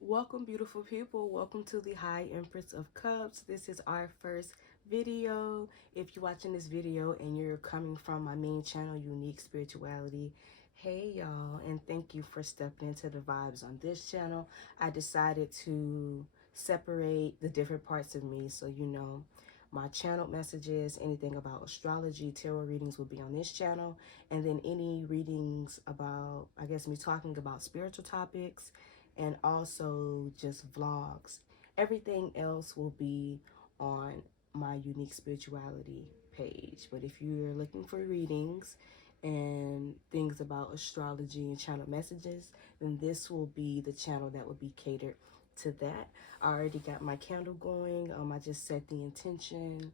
Welcome, beautiful people. Welcome to the High Empress of Cups. This is our first video. If you're watching this video and you're coming from my main channel, Unique Spirituality, hey y'all, and thank you for stepping into the vibes on this channel. I decided to separate the different parts of me so you know my channel messages, anything about astrology, tarot readings will be on this channel, and then any readings about, I guess, me talking about spiritual topics and also just vlogs. Everything else will be on my Unique Spirituality page. But if you're looking for readings and things about astrology and channel messages, then this will be the channel that will be catered to that. I already got my candle going. I just set the intention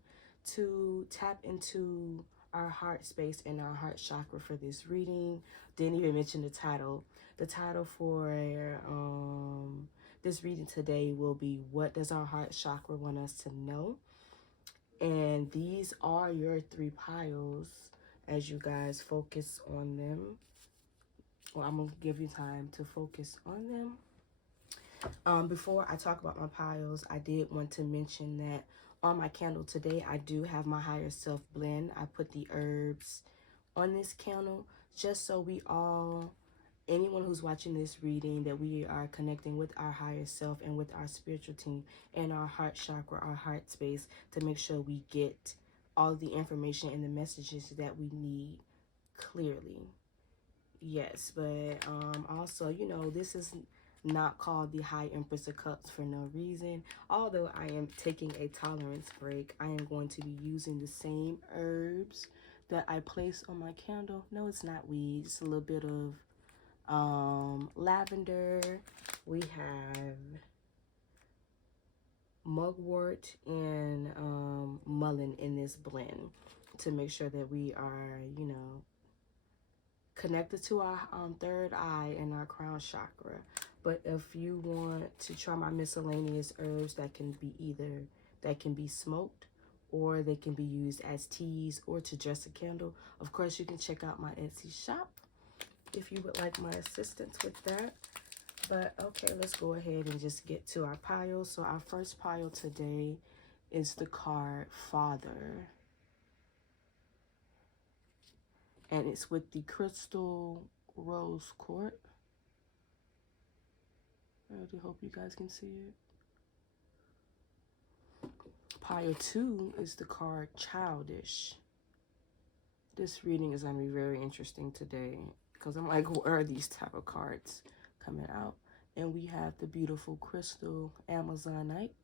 to tap into our heart space and our heart chakra for this reading. Didn't even mention the title. The title for this reading today will be, what does our heart chakra want us to know? And these are your three piles as you guys focus on them. Well, I'm going to give you time to focus on them. Before I talk about my piles, I did want to mention that on my candle today, I do have my higher self blend. I put the herbs on this candle just so we all, anyone who's watching this reading, that we are connecting with our higher self and with our spiritual team and our heart chakra, our heart space, to make sure we get all the information and the messages that we need clearly. Yes, but also, you know, this is not called the High Empress of Cups for no reason. Although I am taking a tolerance break, I am going to be using the same herbs that I placed on my candle. No, it's not weed. It's a little bit of lavender. We have mugwort and mullein in this blend to make sure that we are, you know, connected to our third eye and our crown chakra. But if you want to try my miscellaneous herbs, that can be smoked, or they can be used as teas or to dress a candle. Of course, you can check out my Etsy shop if you would like my assistance with that. But okay, let's go ahead and just get to our piles. So our first pile today is the card Father. And it's with the crystal rose quartz. I really hope you guys can see it. Pile 2 is the card Childish. This reading is going to be very interesting today because I'm like, where are these type of cards coming out? And we have the beautiful crystal Amazonite.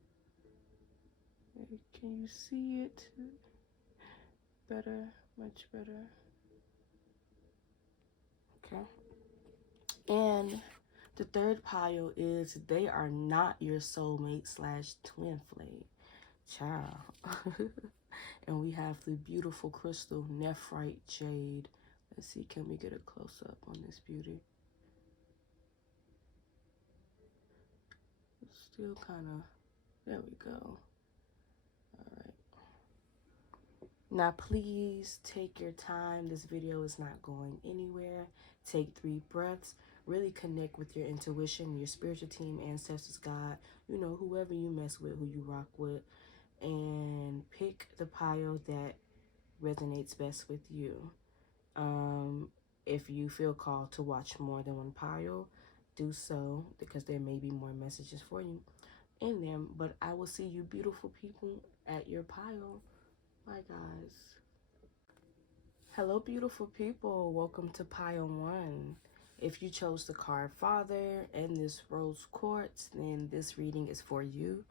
Can you see it? Better, much better. Okay. And the third pile is They Are Not Your Soulmate / Twin Flame. Child. And we have the beautiful crystal Nephrite Jade. Let's see, can we get a close-up on this beauty? It's still kind of, there we go. All right. Now, please take your time. This video is not going anywhere. Take 3 breaths. Really connect with your intuition, your spiritual team, ancestors, God, you know, whoever you mess with, who you rock with, and pick the pile that resonates best with you. If you feel called to watch more than one pile, do so, because there may be more messages for you in them. But I will see you beautiful people at your pile. Bye, guys. Hello, beautiful people. Welcome to pile 1. If you chose the card Father and this rose quartz, then this reading is for you.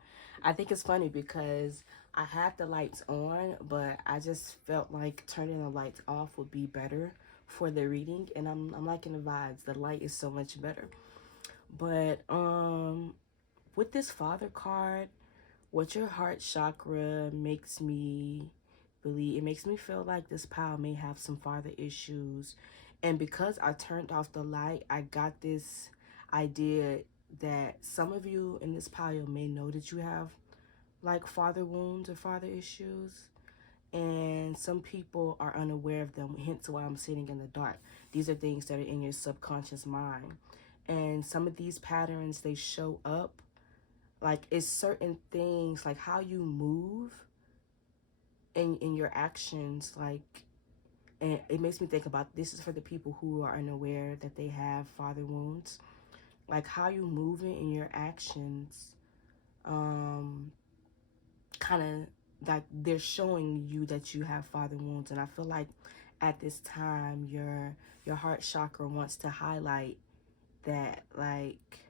I think it's funny because I have the lights on, but I just felt like turning the lights off would be better for the reading, and I'm liking the vibes. The light is so much better. But with this Father card, what your heart chakra makes me believe, it makes me feel like this pile may have some father issues. And because I turned off the light, I got this idea that some of you in this pile may know that you have like father wounds or father issues, and some people are unaware of them, hence why I'm sitting in the dark. These are things that are in your subconscious mind. And some of these patterns, they show up. Like, it's certain things, like how you move in your actions, like, and it makes me think about, this is for the people who are unaware that they have father wounds. Like, how you moving in your actions, kind of like they're showing you that you have father wounds. And I feel like at this time your heart chakra wants to highlight that, like,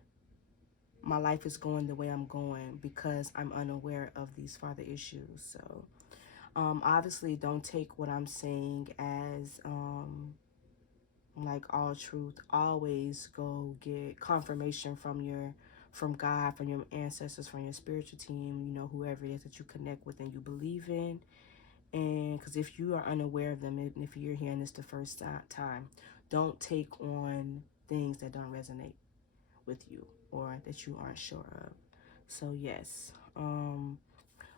my life is going the way I'm going because I'm unaware of these father issues. So obviously don't take what I'm saying as like all truth. Always go get confirmation from God, from your ancestors, from your spiritual team, you know, whoever it is that you connect with and you believe in. And because if you are unaware of them, and if you're hearing this the first time, don't take on things that don't resonate with you or that you aren't sure of. So yes,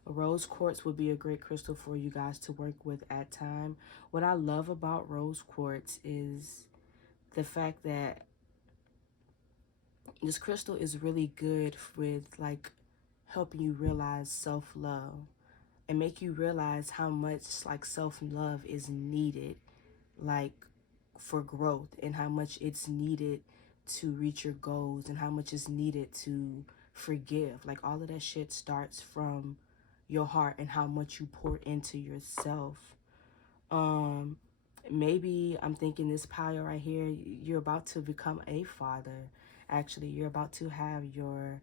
rose quartz would be a great crystal for you guys to work with at time. What I love about rose quartz is the fact that this crystal is really good with, like, helping you realize self-love and make you realize how much, like, self-love is needed, like, for growth, and how much it's needed to reach your goals, and how much is needed to forgive. Like, all of that shit starts from your heart and how much you pour into yourself. Maybe I'm thinking this pile right here, you're about to become a father. Actually, you're about to have your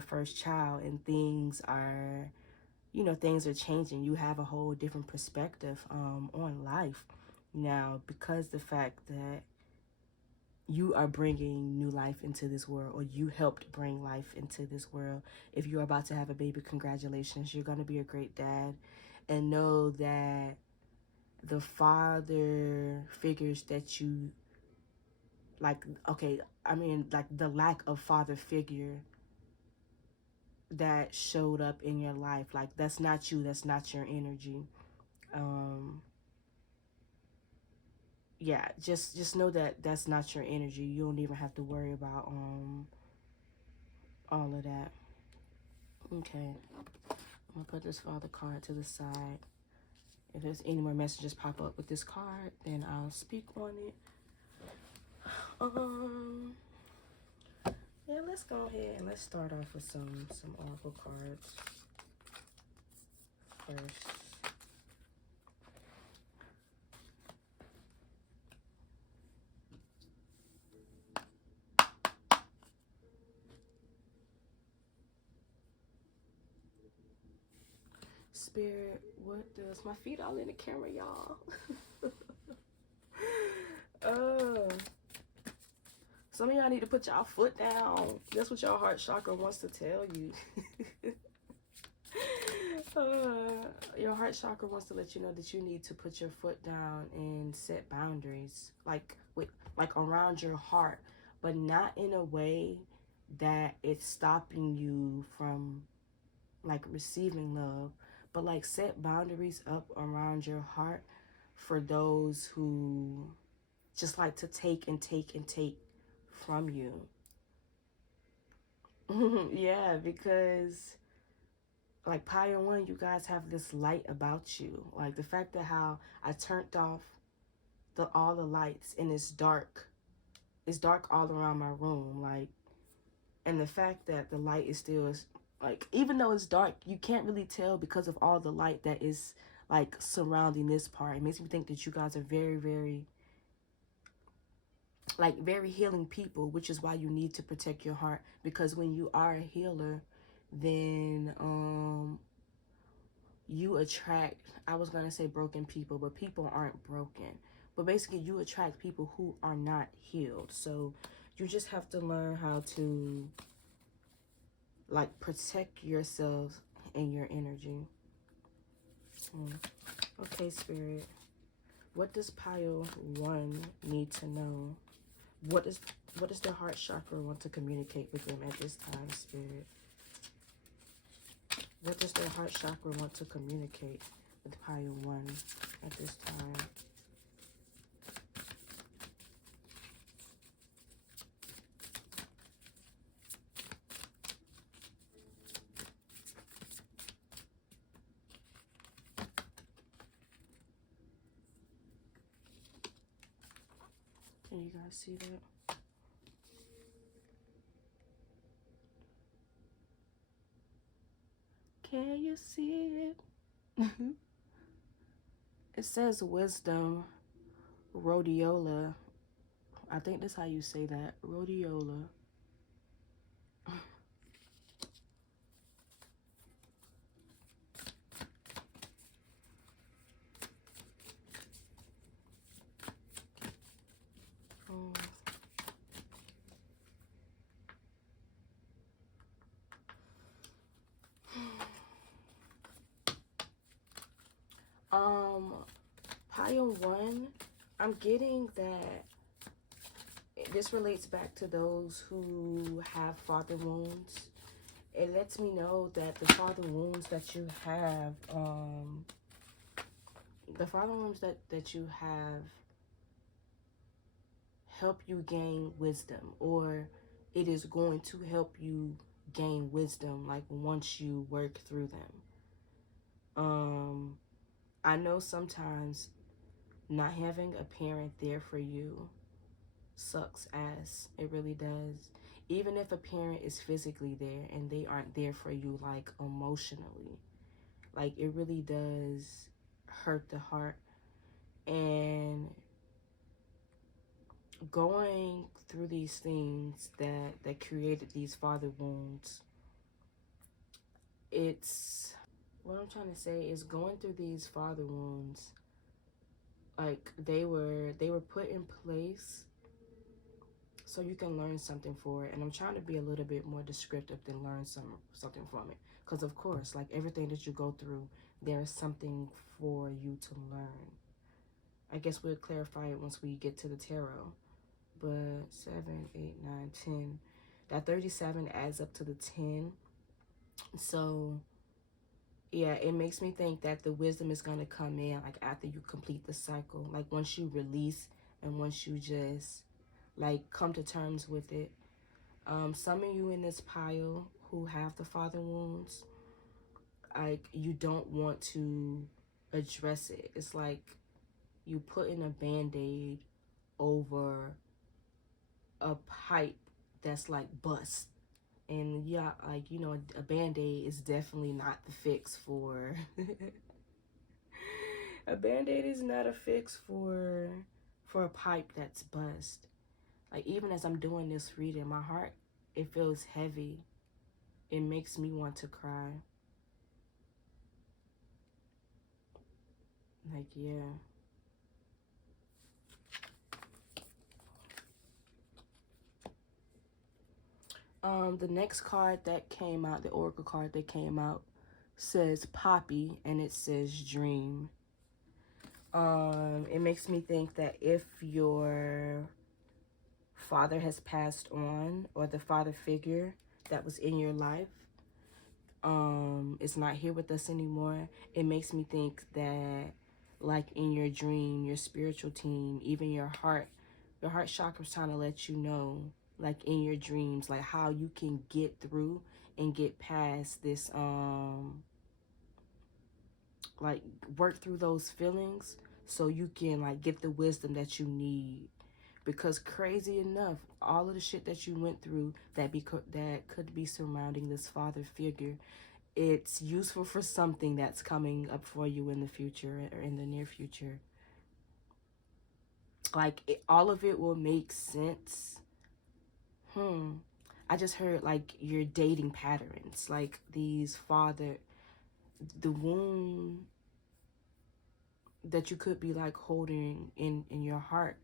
first child, and things are, you know, things are changing. You have a whole different perspective on life now, because the fact that you are bringing new life into this world, or you helped bring life into this world. If you're about to have a baby, congratulations, you're going to be a great dad. And know that the father figures that you, like, okay, I mean, like, the lack of father figure that showed up in your life, like, that's not you, that's not your energy. Yeah, just know that that's not your energy. You don't even have to worry about all of that. Okay, I'm gonna put this father card to the side. If there's any more messages pop up with this card, then I'll speak on it. Yeah, let's go ahead and let's start off with some oracle cards first. Spirit, what does, my feet all in the camera, y'all? Some of y'all need to put y'all foot down. That's what y'all heart chakra wants to tell you. Your heart chakra wants to let you know that you need to put your foot down and set boundaries, like around your heart, but not in a way that it's stopping you from, like, receiving love, but like set boundaries up around your heart for those who just like to take and take and take from you. Yeah, because, like, Pile 1, you guys have this light about you. Like, the fact that how I turned off all the lights and it's dark all around my room, like, and the fact that the light is still, like, even though it's dark, you can't really tell because of all the light that is, like, surrounding this part. It makes me think that you guys are very, very, like, very healing people, which is why you need to protect your heart, because when you are a healer, then you attract, I was gonna say broken people, but people aren't broken, but basically you attract people who are not healed. So you just have to learn how to, like, protect yourself and your energy. Okay, Spirit, what does Pile 1 need to know? What does their heart chakra want to communicate with them at this time, Spirit? What does their heart chakra want to communicate with Pile 1 at this time? Can you guys see that? Can you see it? It says wisdom, rhodiola. I think that's how you say that, rhodiola. Pile 1, I'm getting that this relates back to those who have father wounds. It lets me know that the father wounds that you have, help you gain wisdom, or it is going to help you gain wisdom, like once you work through them. I know sometimes not having a parent there for you sucks ass. It really does. Even if a parent is physically there and they aren't there for you, like emotionally, like it really does hurt the heart. And going through these things that created these father wounds, it's what I'm trying to say is going through these father wounds, like they were put in place so you can learn something for it. And I'm trying to be a little bit more descriptive than learn something from it, because of course, like everything that you go through, there is something for you to learn. I guess we'll clarify it once we get to the tarot. But 7, 8, 9, 10, that 37 adds up to the 10. So yeah, it makes me think that the wisdom is going to come in like after you complete the cycle, like once you release and once you just like come to terms with it. Some of you in this pile who have the father wounds, like you don't want to address it. It's like you putting a band-aid over a pipe that's like bust. And yeah, like, you know, a band-aid is definitely not the fix for a band-aid is not a fix for a pipe that's bust. Like, even as I'm doing this reading, my heart, it feels heavy. It makes me want to cry. Like, yeah. The next card that came out, the oracle card that came out, says Poppy, and it says dream. It makes me think that if your father has passed on, or the father figure that was in your life is not here with us anymore, it makes me think that like in your dream, your spiritual team, even your heart chakra is trying to let you know, like in your dreams, like how you can get through and get past this, like work through those feelings so you can like get the wisdom that you need. Because crazy enough, all of the shit that you went through that could be surrounding this father figure, it's useful for something that's coming up for you in the future or in the near future. Like all of it will make sense. I just heard like your dating patterns, like these the wound that you could be like holding in your heart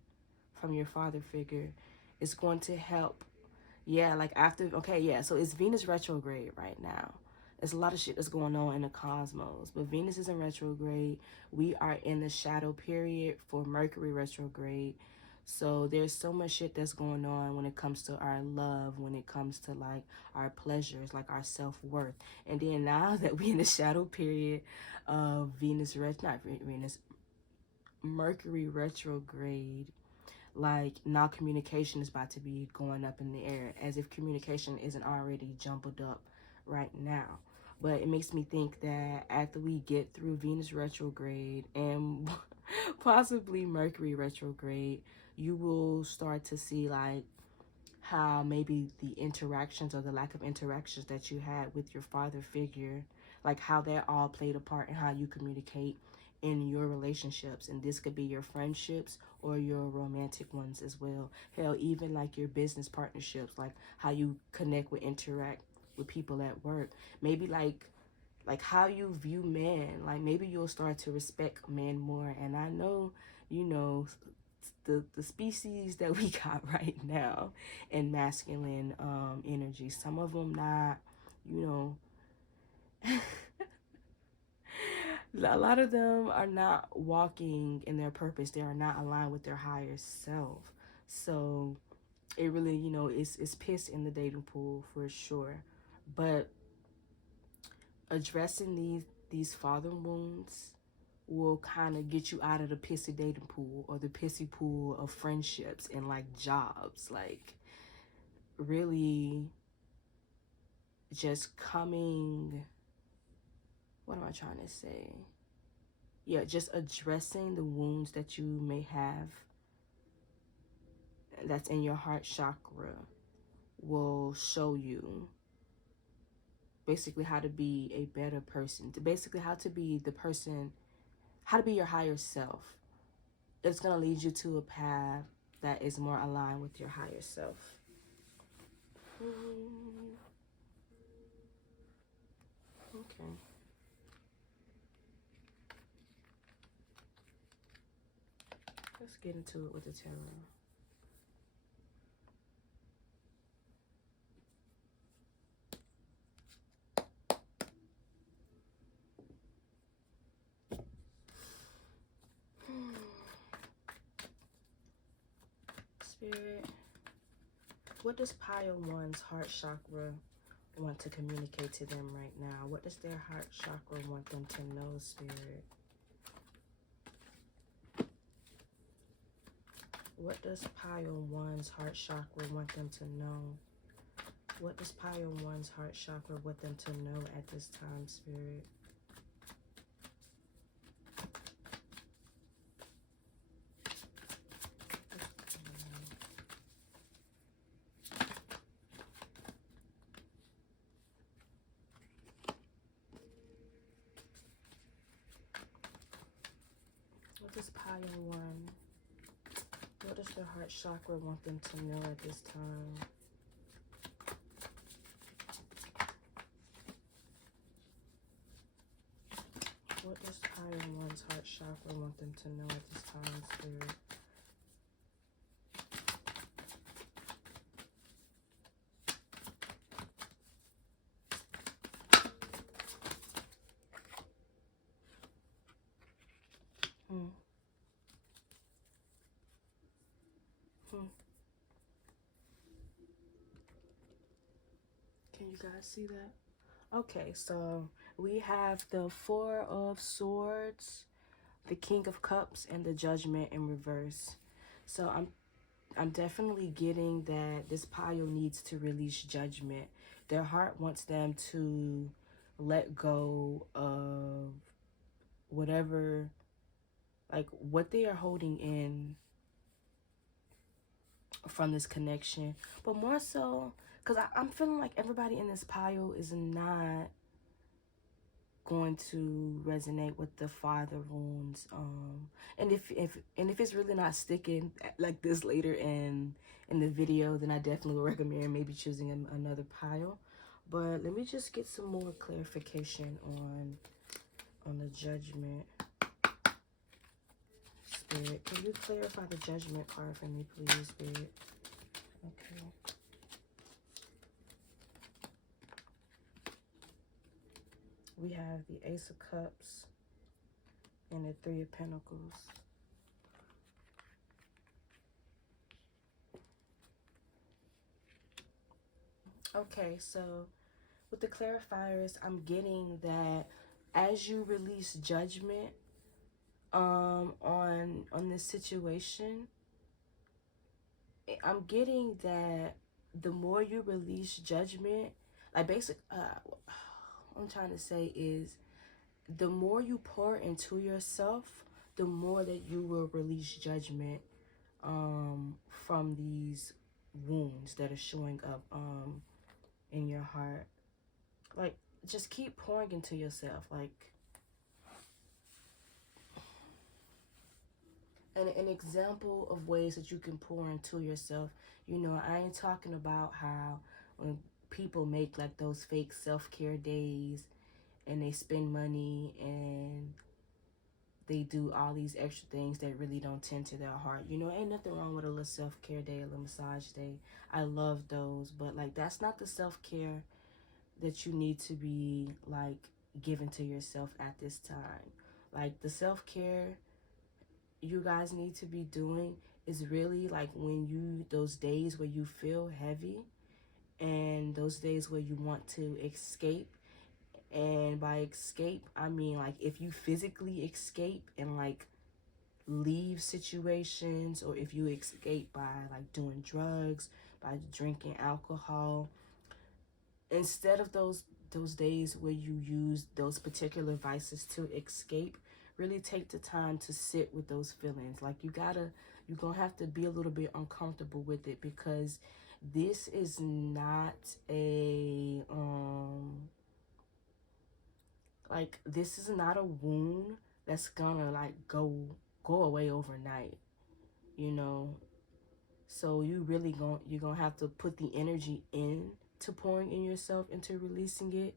from your father figure is going to help. Yeah, like after, okay, yeah, so it's Venus retrograde right now. There's a lot of shit that's going on in the cosmos, but Venus is in retrograde. We are in the shadow period for Mercury retrograde. So there's so much shit that's going on when it comes to our love, when it comes to like our pleasures, like our self-worth. And then now that we in the shadow period of Mercury retrograde, like now communication is about to be going up in the air, as if communication isn't already jumbled up right now. But it makes me think that after we get through Venus retrograde and possibly Mercury retrograde, you will start to see like how maybe the interactions or the lack of interactions that you had with your father figure, like how that all played a part in how you communicate in your relationships. And this could be your friendships or your romantic ones as well. Hell, even like your business partnerships, like how you connect with, interact with people at work. Maybe like how you view men. Like maybe you'll start to respect men more. And I know, you know, the species that we got right now in masculine energy, some of them not, you know, a lot of them are not walking in their purpose. They are not aligned with their higher self. So it really, you know, it's pissed in the dating pool for sure. But addressing these father wounds will kind of get you out of the pissy dating pool or the pissy pool of friendships and like jobs. Like really just coming, what am I trying to say? Yeah, just addressing the wounds that you may have that's in your heart chakra will show you basically how to be a better person, to basically how to be the person, how to be your higher self. It's going to lead you to a path that is more aligned with your higher self. Okay. Let's get into it with the tarot. Spirit, what does Pile 1's heart chakra want to communicate to them right now? What does their heart chakra want them to know, Spirit? What does Pile 1's heart chakra want them to know? What does Pile 1's heart chakra want them to know at this time, Spirit? What does Pile 1? What does their heart chakra want them to know at this time? What does Pile 1's heart chakra want them to know at this time, Spirit? Can you guys see that? Okay, so we have the Four of Swords, the King of Cups, and the Judgment in reverse. So I'm definitely getting that this pile needs to release judgment. Their heart wants them to let go of whatever, like what they are holding in from this connection. But more so, because I'm feeling like everybody in this pile is not going to resonate with the father wounds. And if it's really not sticking like this later in the video, then I definitely would recommend maybe choosing another pile. But let me just get some more clarification on the Judgment. Spirit, can you clarify the Judgment card for me, please, Spirit? Okay. We have the Ace of Cups and the Three of Pentacles. Okay, so with the clarifiers, I'm getting that as you release judgment on this situation, I'm getting that the more you release judgment, like basic what I'm trying to say is the more you pour into yourself, the more that you will release judgment from these wounds that are showing up in your heart. Like, just keep pouring into yourself. Like, an example of ways that you can pour into yourself. You know, I ain't talking about how when people make like those fake self-care days and they spend money and they do all these extra things that really don't tend to their heart. You know, ain't nothing wrong with a little self-care day, a little massage day. I love those, but like that's not the self-care that you need to be like giving to yourself at this time. Like the self-care you guys need to be doing is really like when you, those days where you feel heavy and those days where you want to escape. And by escape, I mean like if you physically escape and like leave situations, or if you escape by like doing drugs, by drinking alcohol, instead of those days where you use those particular vices to escape, really take the time to sit with those feelings. Like you're gonna have to be a little bit uncomfortable with it, because this is not a like this is not a wound that's gonna like go away overnight, you know. So you're gonna have to put the energy in to pouring in yourself, into releasing it,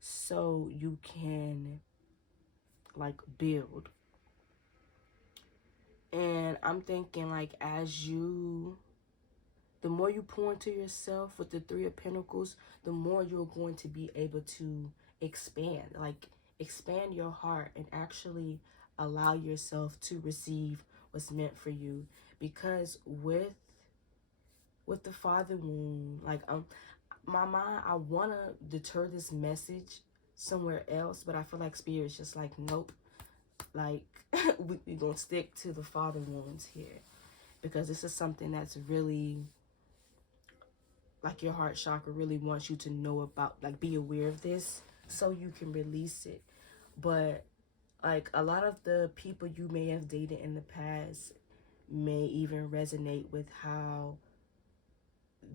so you can like build. And I'm thinking like the more you pour into yourself with the Three of Pentacles, the more you're going to be able to expand, like expand your heart and actually allow yourself to receive what's meant for you. Because with the father wound, like my mind, I want to deter this message somewhere else, but I feel like spirit's just like, nope, like we're gonna stick to the father wounds here, because this is something that's really like your heart chakra really wants you to know about, like be aware of this so you can release it. But like a lot of the people you may have dated in the past may even resonate with how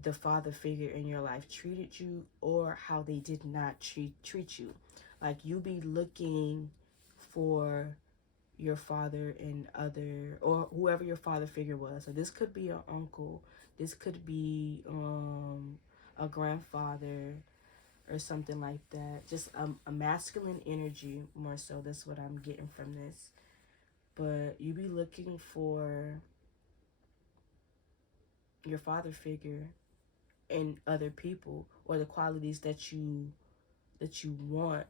the father figure in your life treated you, or how they did not treat you. Like you be looking for your father and other, or whoever your father figure was. So this could be an uncle, this could be a grandfather or something like that. Just a masculine energy more so. That's what I'm getting from this. But you be looking for your father figure in other people, or the qualities that you want.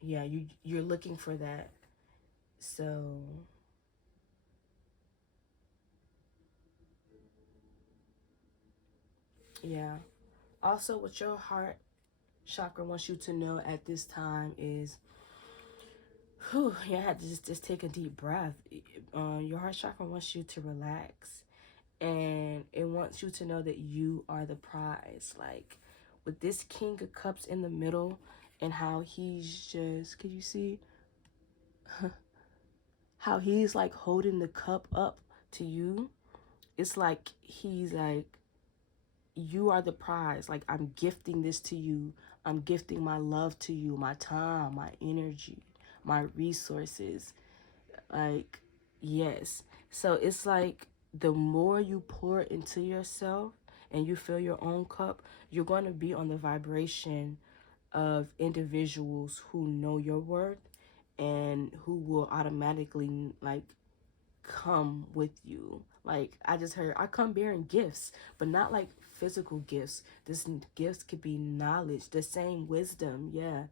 Yeah, you're looking for that. So yeah. Also, what your heart chakra wants you to know at this time is, whew, you have to just take a deep breath. Your heart chakra wants you to relax, and it wants you to know that you are the prize. Like with this King of Cups in the middle, and how he's just, can you see how he's like holding the cup up to you? It's like he's like, you are the prize. Like, I'm gifting this to you. I'm gifting my love to you, my time, my energy, my resources. Like, yes. So it's like the more you pour into yourself and you fill your own cup, you're going to be on the vibration of individuals who know your worth and who will automatically like come with you. Like I just heard, I come bearing gifts, but not like physical gifts. This gifts could be knowledge, the same wisdom. Yeah.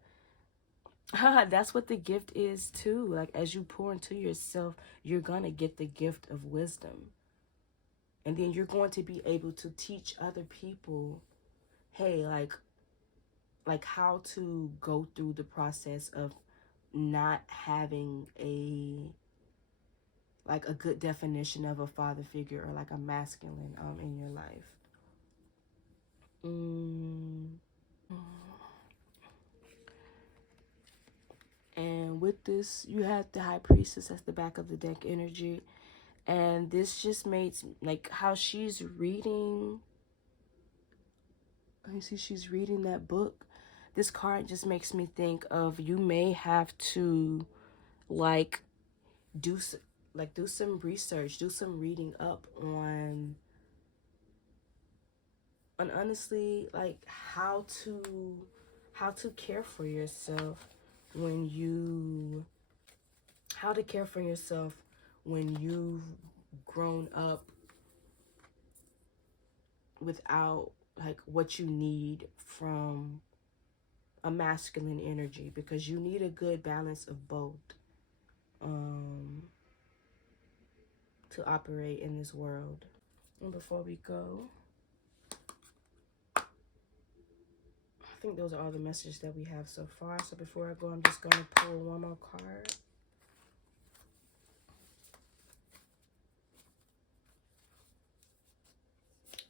That's what the gift is too. Like as you pour into yourself, you're gonna get the gift of wisdom, and then you're going to be able to teach other people, hey, like how to go through the process of not having a good definition of a father figure, or like a masculine in your life. And with this, you have the High Priestess as the back of the deck energy. And this just makes, like, how she's reading. You see, she's reading that book. This card just makes me think of, you may have to, like, do some research, do some reading up on honestly, like, how to care for yourself when you how to care for yourself when you've grown up without, like, what you need from a masculine energy, because you need a good balance of both to operate in this world. And before we go, I think those are all the messages that we have so far. So before I go, I'm just going to pull one more card.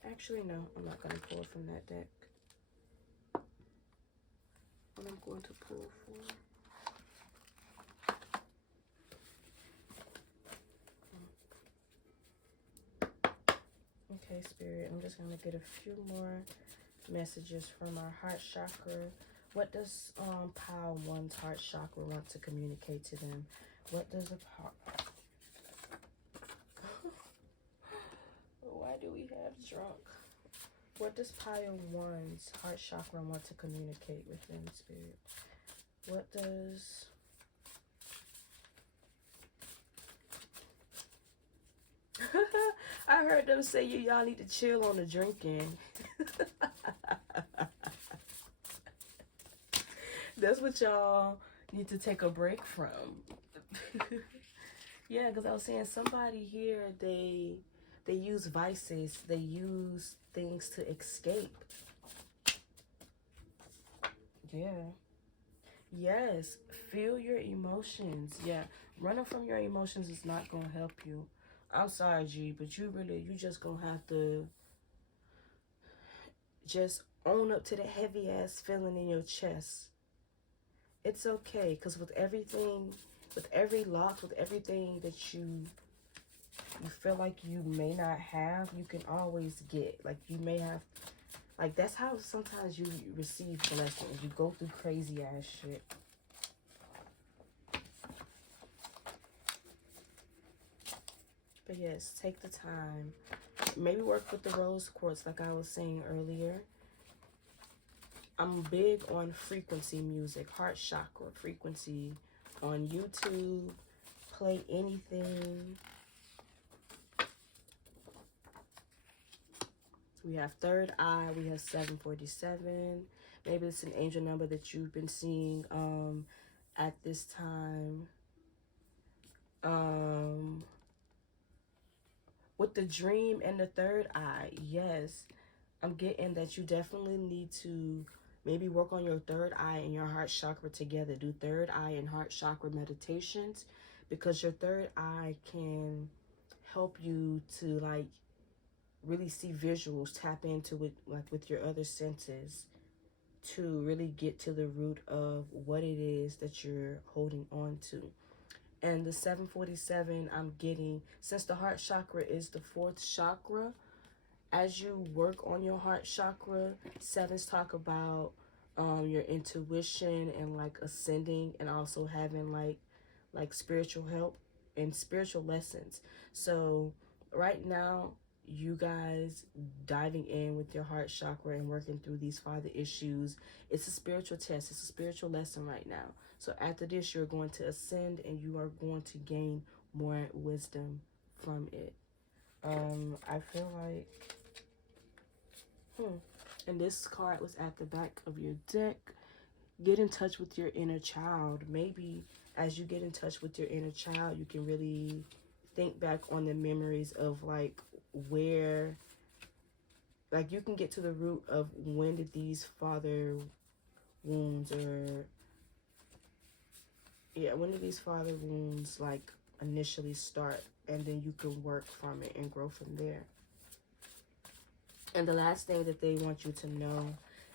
Actually, no, I'm not going to pull from that deck. What I'm going to pull for. Okay, Spirit, I'm just going to get a few more messages from our heart chakra. What does Pile 1's heart chakra want to communicate to them? What does a Why do we have drunk? What does Pile 1's heart chakra want to communicate with them, Spirit? What does I heard them say y'all need to chill on the drinking. That's what y'all need to take a break from. Yeah, because I was saying somebody here, they use vices, they use things to escape. Yeah. Yes, feel your emotions. Yeah, running from your emotions is not going to help you. I'm sorry, G, but you just going to have to just own up to the heavy ass feeling in your chest. It's okay, because with everything, with every loss, with everything that you feel like you may not have, you can always get. Like, you may have, like, that's how sometimes you receive blessings. You go through crazy ass shit. But yes, take the time. Maybe work with the rose quartz, like I was saying earlier. I'm big on frequency music, heart chakra frequency on YouTube. Play anything. We have third eye. We have 747. Maybe it's an angel number that you've been seeing at this time. With the dream and the third eye, yes, I'm getting that you definitely need to maybe work on your third eye and your heart chakra together. Do third eye and heart chakra meditations, because your third eye can help you to, like, really see visuals, tap into it, like, with your other senses, to really get to the root of what it is that you're holding on to. And the 747, I'm getting, since the heart chakra is the fourth chakra, as you work on your heart chakra, sevens talk about your intuition and, like, ascending, and also having like spiritual help and spiritual lessons. So right now, you guys diving in with your heart chakra and working through these father issues, it's a spiritual test, it's a spiritual lesson right now. So after this, you're going to ascend and you are going to gain more wisdom from it. I feel like and this card was at the back of your deck. Get in touch with your inner child. Maybe as you get in touch with your inner child, you can really think back on the memories of, like, where, like, you can get to the root of when did these father wounds, or yeah, when did these father wounds, like, initially start, and then you can work from it and grow from there. And the last thing that they want you to know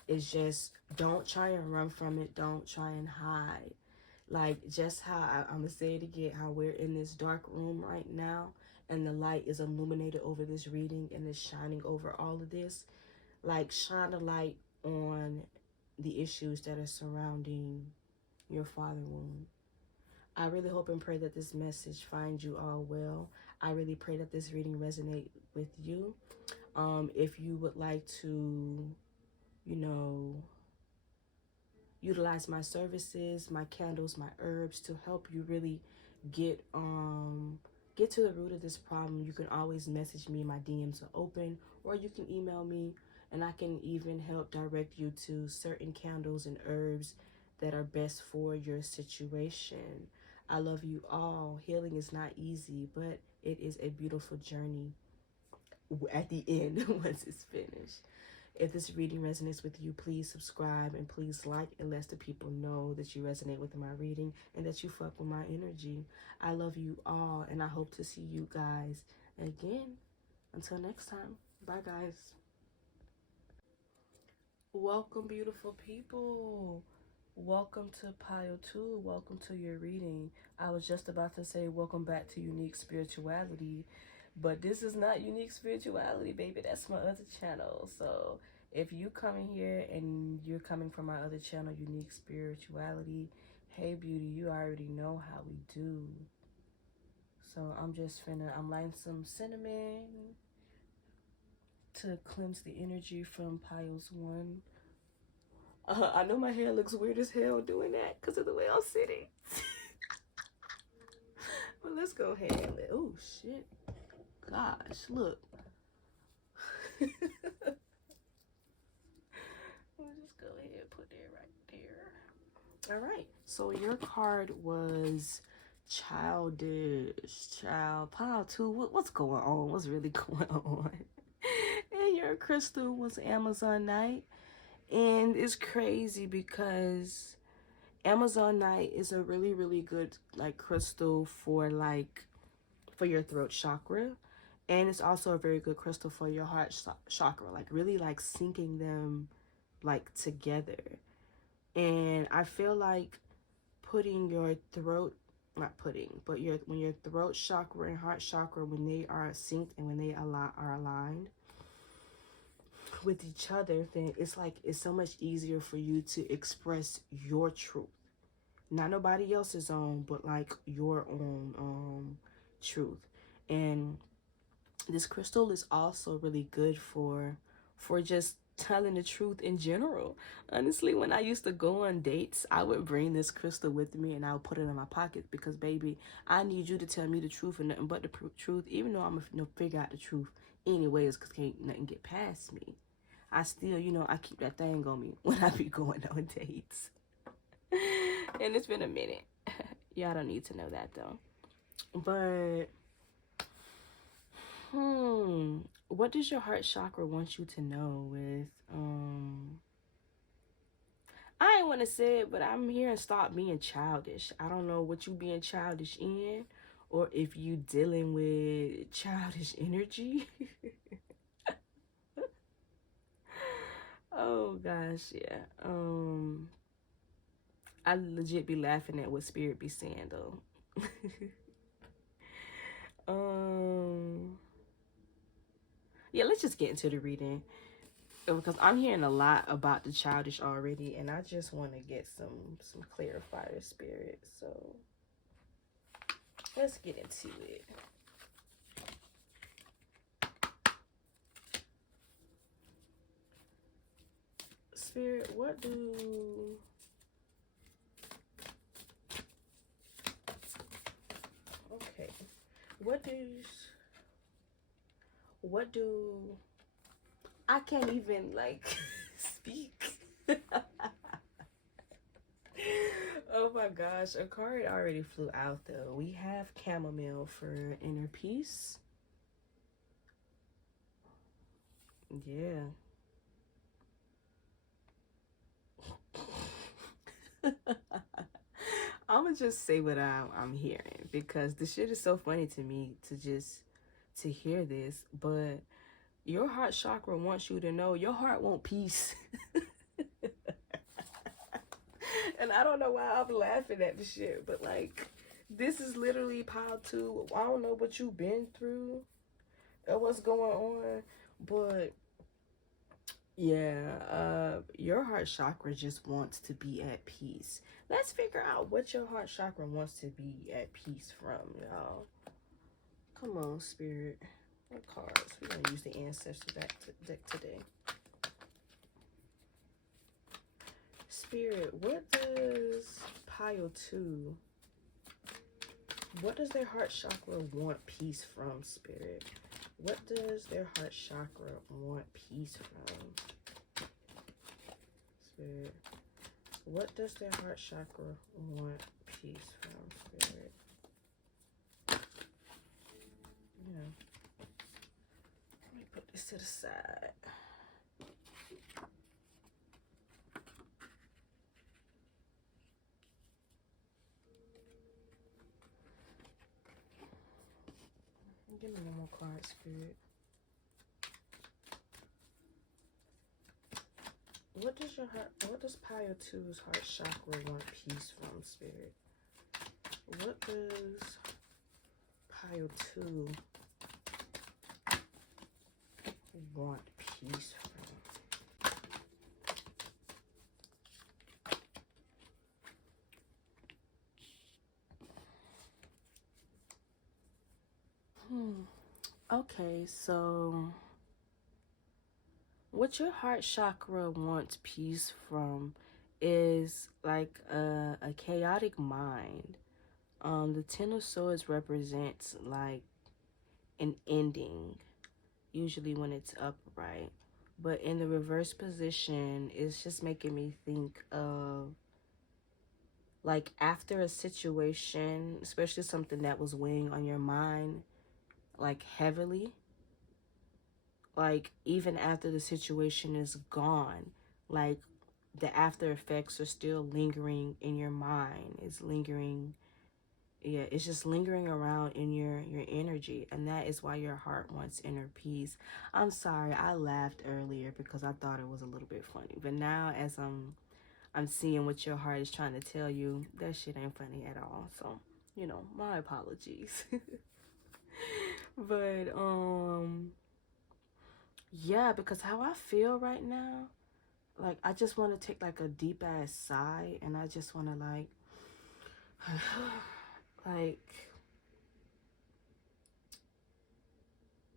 is just don't try and run from it. Don't try and hide. Like, just how I'm going to say it again, how we're in this dark room right now, and the light is illuminated over this reading and is shining over all of this. Like, shine a light on the issues that are surrounding your father wound. I really hope and pray that this message finds you all well. I really pray that this reading resonate with you. If you would like to, you know, utilize my services, my candles, my herbs to help you really get to the root of this problem, you can always message me. My DMs are open, or you can email me, and I can even help direct you to certain candles and herbs that are best for your situation. I love you all. Healing is not easy, but it is a beautiful journey at the end once it's finished. If this reading resonates with you, please subscribe and please like and let the people know that you resonate with my reading and that you fuck with my energy. I love you all, and I hope to see you guys again. Until next time. Bye, guys. Welcome, beautiful people. Welcome to pile 2. Welcome to your reading. I was just about to say welcome back to Unique Spirituality, but this is not Unique Spirituality, baby. That's my other channel. So if you come in here and you're coming from my other channel, Unique Spirituality, hey beauty, you already know how we do. So I'm lighting some cinnamon to cleanse the energy from piles 1. I know my hair looks weird as hell doing that because of the way I'm sitting. But let's go ahead and oh shit. Gosh, look. We'll just go ahead and put that right there. Alright. So your card was childish. Child. Pile 2. What's going on? What's really going on? And your crystal was Amazonite. And it's crazy because Amazonite is a really, really good like crystal for your throat chakra. And it's also a very good crystal for your heart chakra, like really like syncing them like together. And I feel like putting your throat, not putting, but when your throat chakra and heart chakra, when they are synced and when they are aligned with each other, then it's so much easier for you to express your truth, not nobody else's own, but like your own truth. And this crystal is also really good for just telling the truth in general. Honestly, when I used to go on dates, I would bring this crystal with me and I would put it in my pocket because, baby, I need you to tell me the truth and nothing but the truth, even though I'm gonna figure out the truth anyways because can't nothing get past me. I still, I keep that thing on me when I be going on dates. And it's been a minute. Y'all don't need to know that though. But what does your heart chakra want you to know with I ain't want to say it, but I'm hearing stop being childish. I don't know what you being childish in, or if you dealing with childish energy. Oh gosh, yeah. I legit be laughing at what spirit be saying though. Yeah, let's just get into the reading because I'm hearing a lot about the childish already, and I just want to get some clarifier spirit. So let's get into it. Spirit, what do I can't even like speak. Oh my gosh, a card already flew out though. We have chamomile for inner peace. Yeah. I'm gonna just say what I'm hearing because the shit is so funny to me to hear this, but your heart chakra wants you to know your heart wants peace. And I don't know why I'm laughing at the shit, but like This is literally pile 2. I don't know what you've been through or what's going on, but yeah, your heart chakra just wants to be at peace. Let's figure out what your heart chakra wants to be at peace from, y'all. Come on, Spirit. What cards? We're going to use the Ancestor deck today. Spirit, what does pile 2, what does their heart chakra want peace from, Spirit? What does their heart chakra want peace from? Spirit. What does their heart chakra want peace from, Spirit? Yeah. Let me put this to the side. Give me one more card, Spirit. What does pile 2's heart chakra want peace from, Spirit? What does pile 2 want peace from? Okay, so what your heart chakra wants peace from is like a chaotic mind. The Ten of Swords represents like an ending, usually when it's upright. But in the reverse position, it's just making me think of like after a situation, especially something that was weighing on your mind like heavily, like even after the situation is gone, like the after effects are still lingering in your mind. It's lingering, yeah, it's just lingering around in your energy, and that is why your heart wants inner peace. I'm sorry, I laughed earlier because I thought it was a little bit funny, but now as I'm seeing what your heart is trying to tell you, that shit ain't funny at all. So, you know, my apologies. But yeah, because how I feel right now, like I just want to take like a deep ass sigh, and I just want to like like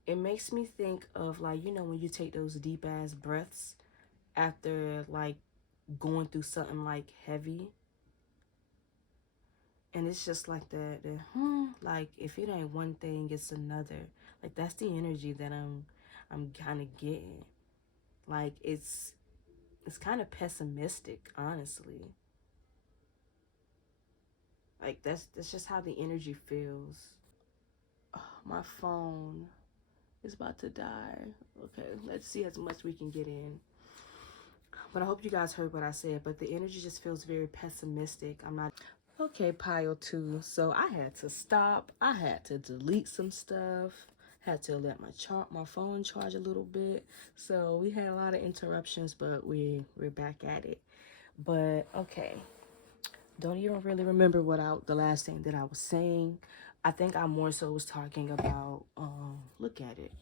it makes me think of like, you know, when you take those deep ass breaths after like going through something like heavy, and it's just like the like if it ain't one thing, it's another. Like that's the energy that I'm kind of getting. Like it's kind of pessimistic, honestly. Like that's just how the energy feels. Oh, my phone is about to die. Okay, let's see as much we can get in. But I hope you guys heard what I said. But the energy just feels very pessimistic. I'm not. Okay, pile 2. So I had to stop. I had to delete some stuff. Had to let my phone charge a little bit. So we had a lot of interruptions, but we're back at it. But okay, don't even really remember the last thing that I was saying. I think I more so was talking about look at it.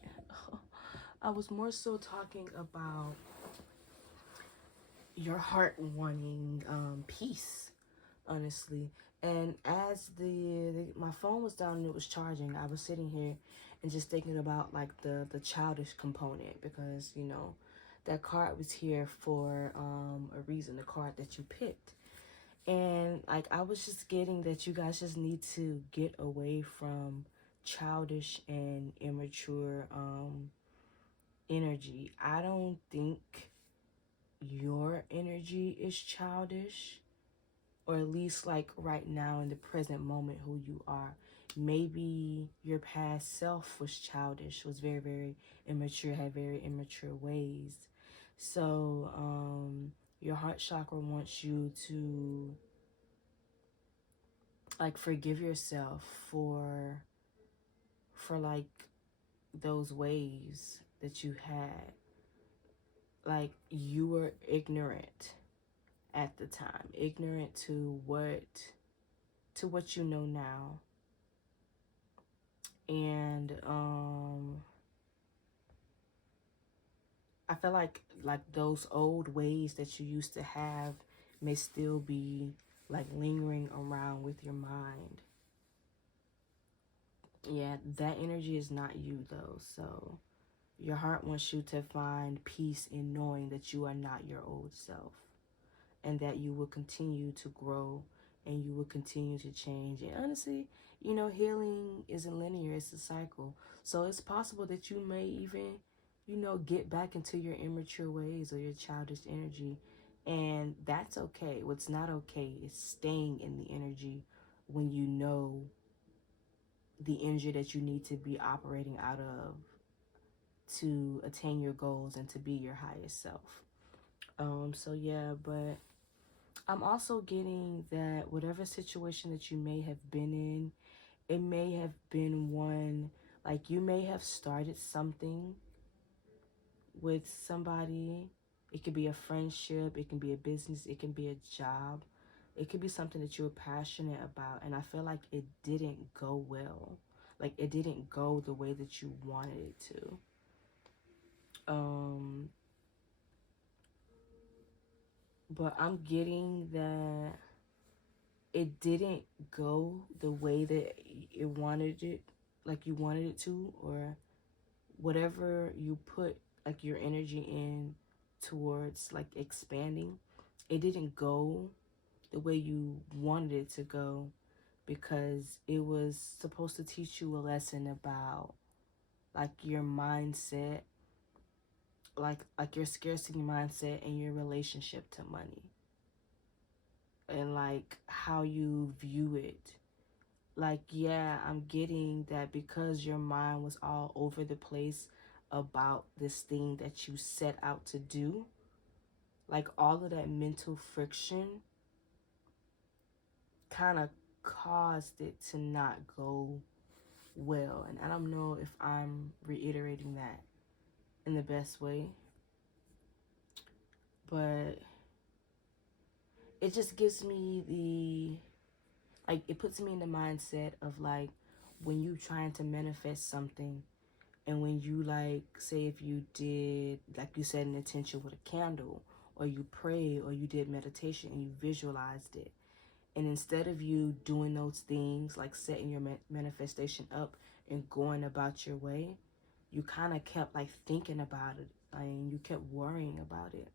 I was more so talking about your heart wanting peace, honestly. And as my phone was down and it was charging, I was sitting here and just thinking about like the childish component, because you know that card was here for a reason, the card that you picked. And like I was just getting that you guys just need to get away from childish and immature energy. I don't think your energy is childish, or at least like right now in the present moment who you are. Maybe your past self was childish, was very, very immature, had very immature ways. So your heart chakra wants you to like forgive yourself for like those ways that you had. Like you were ignorant at the time, ignorant to what to what you know now. And I feel like those old ways that you used to have may still be like lingering around with your mind. Yeah, that energy is not you though. So your heart wants you to find peace in knowing that you are not your old self, and that you will continue to grow and you will continue to change. And honestly, you know, healing isn't linear, it's a cycle. So it's possible that you may even, you know, get back into your immature ways or your childish energy. And that's okay. What's not okay is staying in the energy when you know the energy that you need to be operating out of to attain your goals and to be your highest self. So yeah, but I'm also getting that whatever situation that you may have been in, it may have been one, like you may have started something with somebody. It could be a friendship, it can be a business, it can be a job. It could be something that you're passionate about, and I feel like it didn't go well. Like it didn't go the way that you wanted it to. But I'm getting that it didn't go the way that it wanted it, like you wanted it to, or whatever you put like your energy in towards like expanding, it didn't go the way you wanted it to go, because it was supposed to teach you a lesson about like your mindset, like your scarcity mindset and your relationship to money, and like how you view it. Like, yeah, I'm getting that because your mind was all over the place about this thing that you set out to do, like all of that mental friction kind of caused it to not go well. And I don't know if I'm reiterating that in the best way, but it just gives me like, it puts me in the mindset of like when you trying to manifest something, and when you like, say if you did, like you set an intention with a candle, or you prayed, or you did meditation and you visualized it, and instead of you doing those things, like setting your manifestation up and going about your way, you kind of kept like thinking about it, and you kept worrying about it.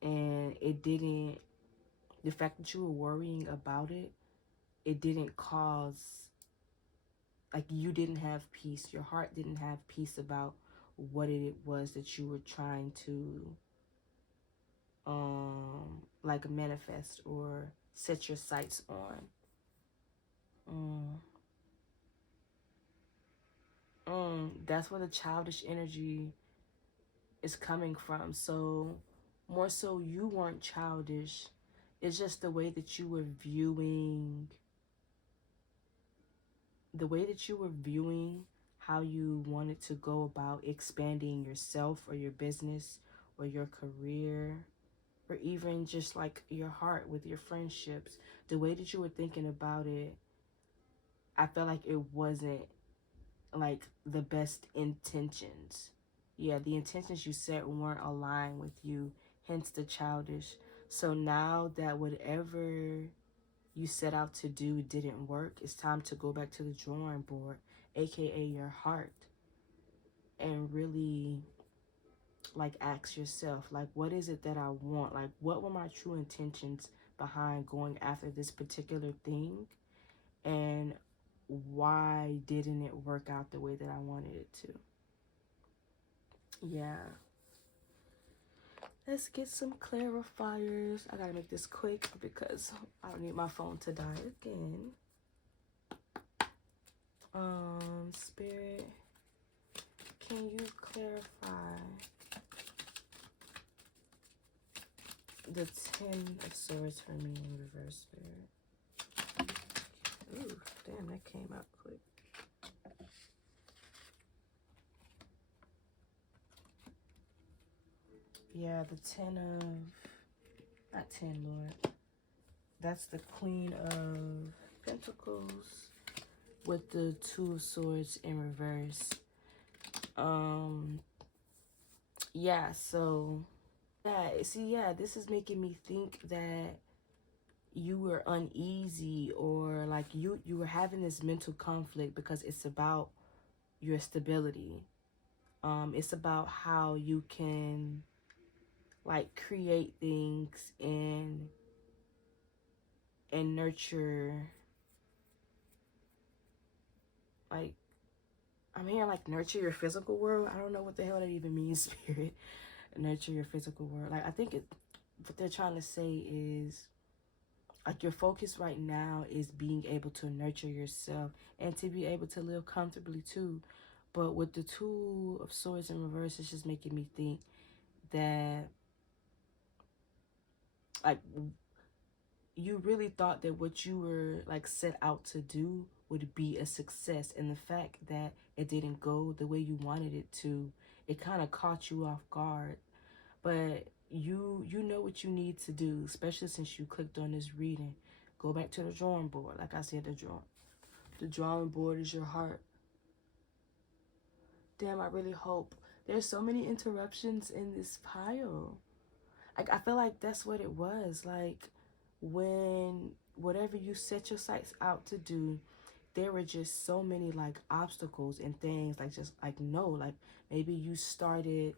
And it didn't, the fact that you were worrying about it, it didn't cause, like you didn't have peace. Your heart didn't have peace about what it was that you were trying to like manifest or set your sights on. That's where the childish energy is coming from. So more so you weren't childish. It's just the way that you were viewing, how you wanted to go about expanding yourself or your business or your career, or even just like your heart with your friendships. The way that you were thinking about it, I felt like it wasn't like the best intentions. Yeah, the intentions you set weren't aligned with you, hence the childish. So now that whatever you set out to do didn't work, it's time to go back to the drawing board, aka your heart, and really like ask yourself, like, what is it that I want? Like, what were my true intentions behind going after this particular thing, and why didn't it work out the way that I wanted it to? Yeah. Let's get some clarifiers. I gotta make this quick because I don't need my phone to die again. Spirit, can you clarify the 10 of Swords for me in reverse, Spirit? Ooh, damn, that came out quick. Yeah, the 10 of, not 10, Lord. That's the Queen of Pentacles with the Two of Swords in reverse. Yeah, so yeah, see, yeah, this is making me think that you were uneasy, or like you were having this mental conflict because it's about your stability. It's about how you can like create things and nurture, like, I'm hearing like nurture your physical world. I don't know what the hell that even means, spirit. Nurture your physical world. Like, I think what they're trying to say is like your focus right now is being able to nurture yourself and to be able to live comfortably too. But with the Two of Swords in reverse, it's just making me think that like you really thought that what you were like set out to do would be a success, and the fact that it didn't go the way you wanted it to, it kind of caught you off guard. But you know what you need to do, especially since you clicked on this reading. Go back to the drawing board. Like I said, the drawing board is your heart. Damn, I really hope. There's so many interruptions in this pile. Like, I feel like that's what it was. Like, when whatever you set your sights out to do, there were just so many like obstacles and things. Like, just like, no, like maybe you started,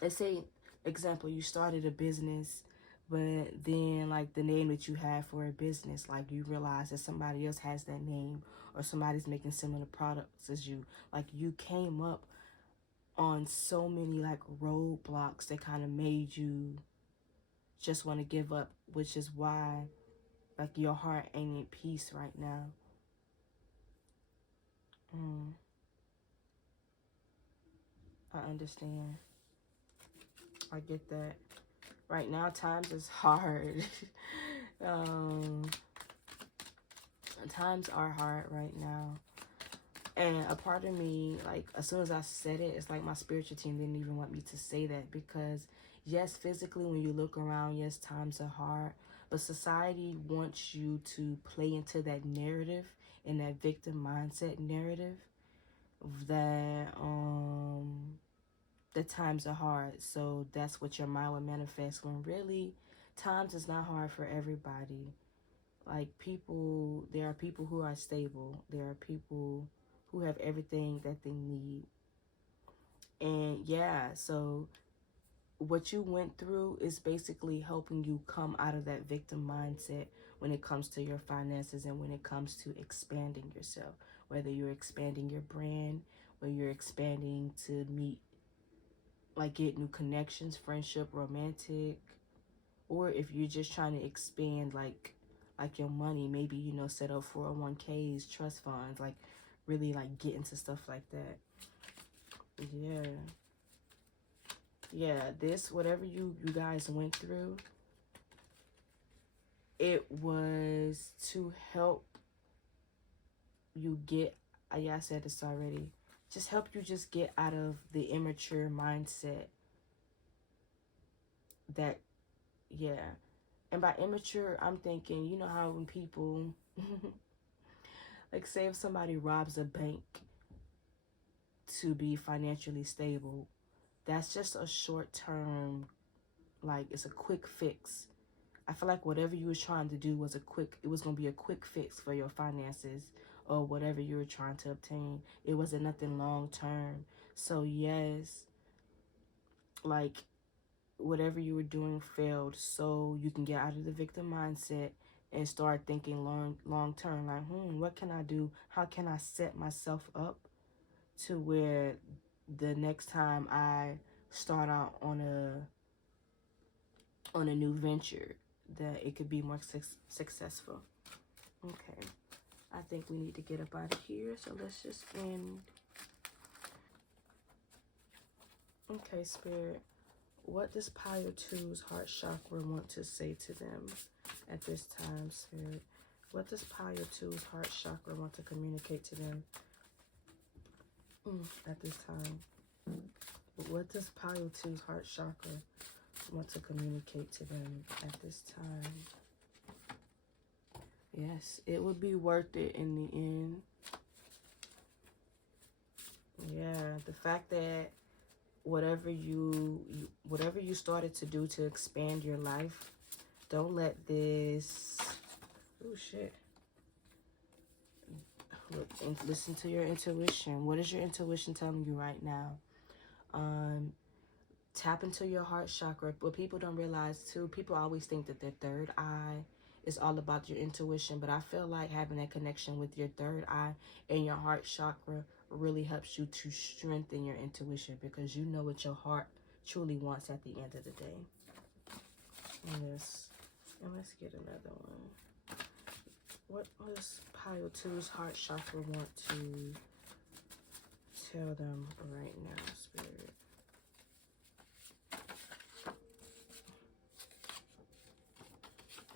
let's say, example, you started a business, but then like the name that you have for a business, like you realize that somebody else has that name, or somebody's making similar products as you. Like, you came up on so many like roadblocks that kind of made you just want to give up, which is why like your heart ain't in peace right now. I understand. I get that. Right now, times is hard. Times are hard right now. And a part of me, like, as soon as I said it, it's like my spiritual team didn't even want me to say that, because yes, physically, when you look around, yes, times are hard, but society wants you to play into that narrative, and that victim mindset narrative, that the times are hard. So that's what your mind will manifest, when really times is not hard for everybody. Like, people, there are people who are stable. There are people who have everything that they need. And yeah, so what you went through is basically helping you come out of that victim mindset when it comes to your finances, and when it comes to expanding yourself, whether you're expanding your brand, whether you're expanding to meet, like, get new connections, friendship, romantic, or if you're just trying to expand like your money, maybe, you know, set up 401ks, trust funds, like really like get into stuff like that. Yeah, this, whatever you guys went through, it was to help you get, yeah, I said this already, just help you just get out of the immature mindset that, yeah. And by immature, I'm thinking, you know how when people, like, say if somebody robs a bank to be financially stable, that's just a short term, like, it's a quick fix. I feel like whatever you was trying to do was it was going to be a quick fix for your finances, or whatever you were trying to obtain. It wasn't nothing long term. So yes, like, whatever you were doing failed, so you can get out of the victim mindset and start thinking long term, like, what can I do? How can I set myself up to where the next time I start out on a new venture, that it could be more successful. Okay, I think we need to get up out of here, so let's just end. Okay, Spirit, what does Pile 2's heart chakra want to say to them at this time, Spirit? What does Pile 2's heart chakra want to communicate to them at this time? What does Pile 2's heart chakra want to communicate to them at this time? Yes, it would be worth it in the end. Yeah, the fact that whatever you started to do to expand your life, don't let this, oh shit, look, and listen to your intuition. What is your intuition telling you right now? Tap into your heart chakra. What people don't realize too, people always think that their third eye is all about your intuition, but I feel like having that connection with your third eye and your heart chakra really helps you to strengthen your intuition, because you know what your heart truly wants at the end of the day. Yes. And let's get another one. What does pile two's heart chakra want to tell them right now, Spirit?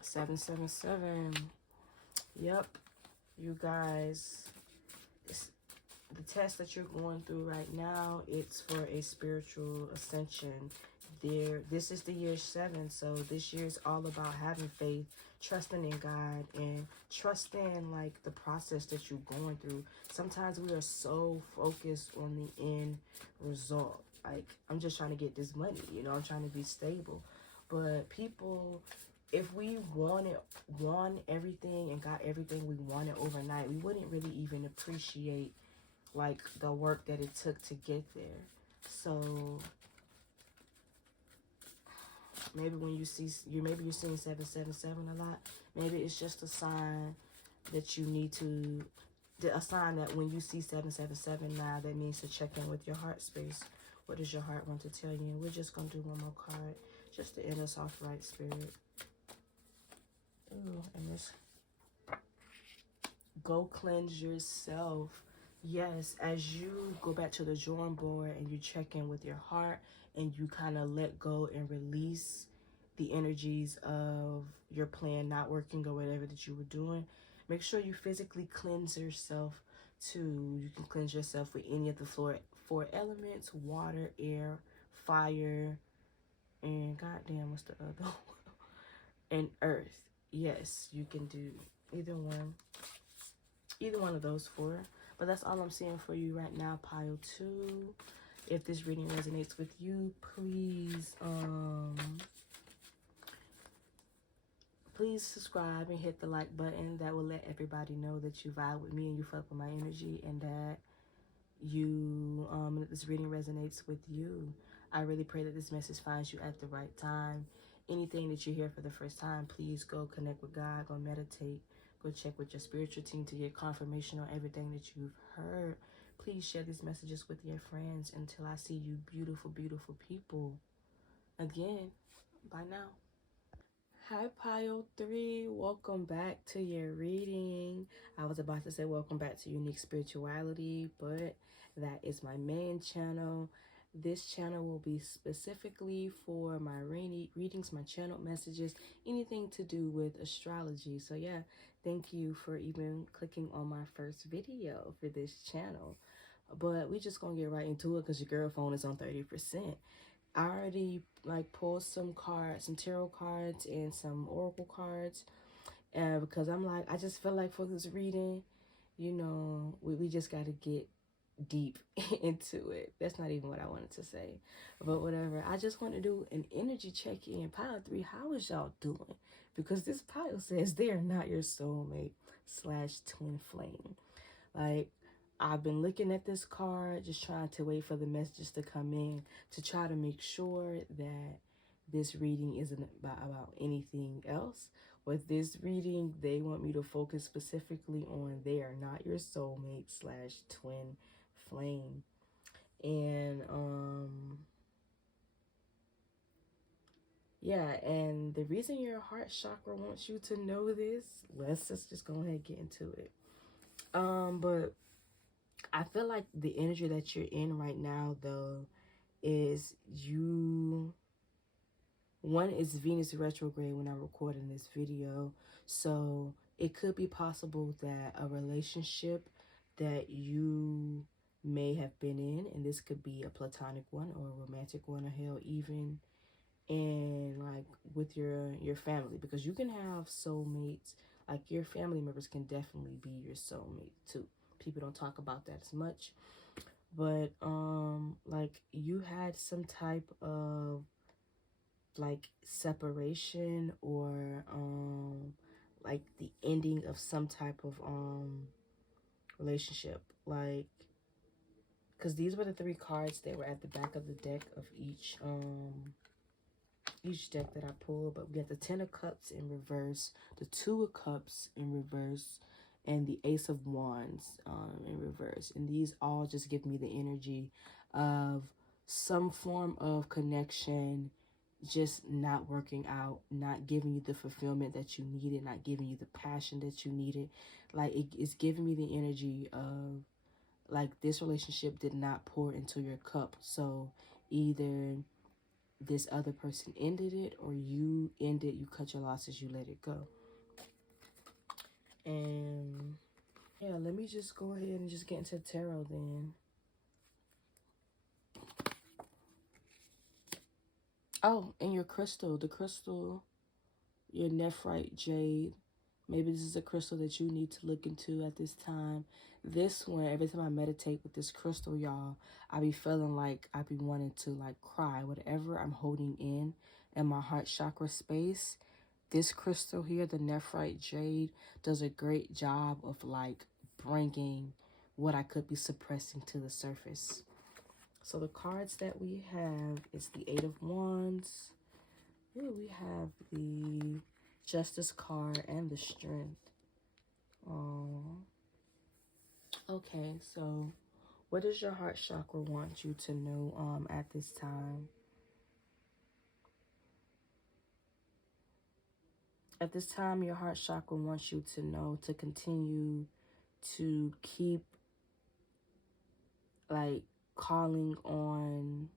777. Yep, you guys, the test that you're going through right now, it's for a spiritual ascension. This is the year 7, so this year is all about having faith, trusting in God, and trusting like the process that you're going through. Sometimes we are so focused on the end result. Like, I'm just trying to get this money, you know, I'm trying to be stable. But people, if we won everything and got everything we wanted overnight, we wouldn't really even appreciate like the work that it took to get there. So maybe when you see, maybe you're seeing 777 a lot, maybe it's just a sign that you need to, a sign that when you see 777 now, that means to check in with your heart space. What does your heart want to tell you? And we're just going to do one more card just to end us off right, Spirit. Ooh, and this, go cleanse yourself. Yes, as you go back to the drawing board and you check in with your heart and you kind of let go and release the energies of your plan not working or whatever that you were doing, make sure you physically cleanse yourself too. You can cleanse yourself with any of the four elements: water, air, fire, and goddamn, what's the other one? And earth. Yes, you can do either one of those four. But that's all I'm seeing for you right now, pile 2. If this reading resonates with you, please please subscribe and hit the like button. That will let everybody know that you vibe with me and you fuck with my energy, and that you that this reading resonates with you. I really pray that this message finds you at the right time. Anything that you hear for the first time, please go connect with God, go meditate, go check with your spiritual team to get confirmation on everything that you've heard. Please share these messages with your friends. Until I see you beautiful, beautiful people again. Bye now. Hi, pile 3. Welcome back to your reading. I was about to say welcome back to Unique Spirituality, but that is my main channel. This channel will be specifically for my readings, my channel messages, anything to do with astrology. So yeah, thank you for even clicking on my first video for this channel. But we just gonna get right into it because your girl phone is on 30%. I already like pulled some cards, some tarot cards and some oracle cards, because I'm like, I just feel like for this reading, you know, we just got to get deep into it. That's not even what I wanted to say, but whatever. I just want to do an energy check-in. Pile 3, how is y'all doing? Because this pile says they are not your soulmate / twin flame. Like, I've been looking at this card, just trying to wait for the messages to come in to try to make sure that this reading isn't about anything else. With this reading, they want me to focus specifically on they are not your soulmate / twin flame. And yeah, and the reason your heart chakra wants you to know this, let's just go ahead and get into it. But I feel like the energy that you're in right now, though, is one is Venus retrograde when I'm recording this video. So it could be possible that a relationship that you may have been in, and this could be a platonic one or a romantic one, or hell, even in like with your family, because you can have soulmates Like, your family members can definitely be your soulmate too. People don't talk about that as much. But like, you had some type of like separation, or like the ending of some type of relationship. Like, because these were the three cards that were at the back of the deck of each deck that I pulled. But we got the Ten of Cups in reverse, the Two of Cups in reverse, and the Ace of Wands in reverse. And these all just give me the energy of some form of connection just not working out, not giving you the fulfillment that you needed, not giving you the passion that you needed. Like, it's giving me the energy of, like, this relationship did not pour into your cup. So either this other person ended it, or you ended, you cut your losses, you let it go. And yeah, let me just go ahead and just get into tarot then. Oh, and your crystal, the crystal, your nephrite jade. Maybe this is a crystal that you need to look into at this time. This one, every time I meditate with this crystal, y'all, I be feeling like I be wanting to like cry. Whatever I'm holding in my heart chakra space, this crystal here, the nephrite jade, does a great job of like bringing what I could be suppressing to the surface. So the cards that we have is the Eight of Wands. Here we have the Justice card and the Strength. Okay, so what does your heart chakra want you to know at this time? At this time, your heart chakra wants you to know to continue to keep like calling on,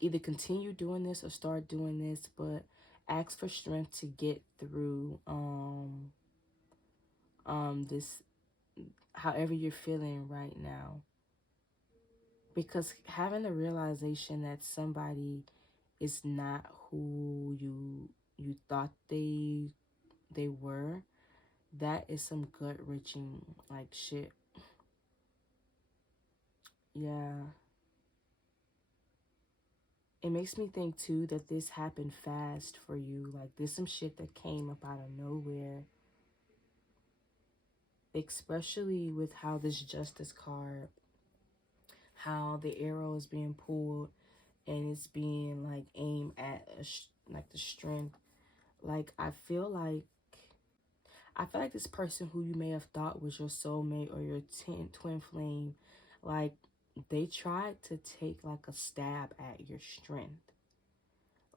either continue doing this or start doing this, but ask for strength to get through this, however you're feeling right now. Because having the realization that somebody is not who you thought they were, that is some gut wrenching like shit. Yeah. It makes me think too that this happened fast for you. Like, there's some shit that came up out of nowhere. Especially with how this Justice card, how the arrow is being pulled and it's being like aimed at like the strength. Like, I feel like this person who you may have thought was your soulmate or your twin flame, like, they tried to take like a stab at your strength.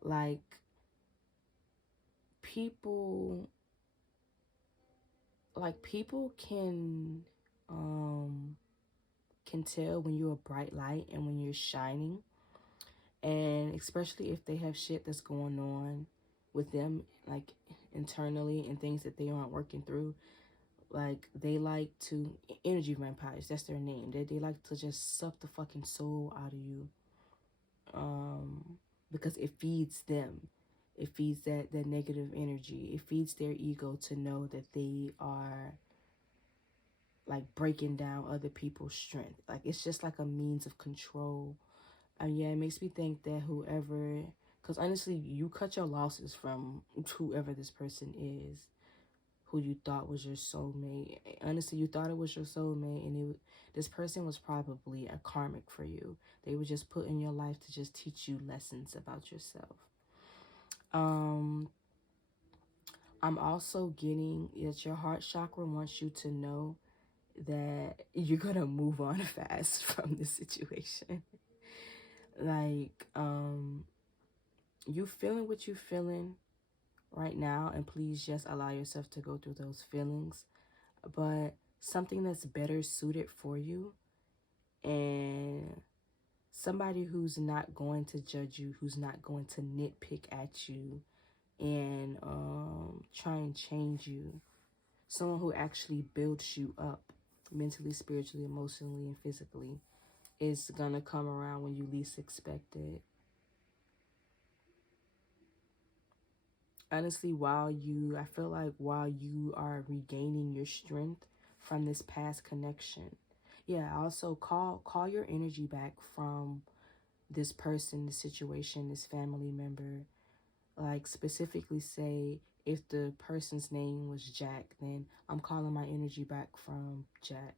Like, people can tell when you're a bright light and when you're shining. And especially if they have shit that's going on with them, like internally, and things that they aren't working through. Like, they like to, energy vampires, that's their name. They like to just suck the fucking soul out of you. Because it feeds them. It feeds that negative energy. It feeds their ego to know that they are like breaking down other people's strength. Like, it's just like a means of control. And yeah, it makes me think that whoever, because honestly, you cut your losses from whoever this person is, who you thought was your soulmate. Honestly, you thought it was your soulmate, and this person was probably a karmic for you. They were just put in your life to just teach you lessons about yourself. I'm also getting that your heart chakra wants you to know that you're gonna move on fast from this situation. Like, you feeling what you feeling right now, and please just allow yourself to go through those feelings. But something that's better suited for you, and somebody who's not going to judge you, who's not going to nitpick at you and try and change you. Someone who actually builds you up mentally, spiritually, emotionally, and physically is gonna come around when you least expect it. honestly, I feel like while you are regaining your strength from this past connection, yeah, also call your energy back from this person, this situation, this family member. Like, specifically say if the person's name was Jack, then I'm calling my energy back from Jack.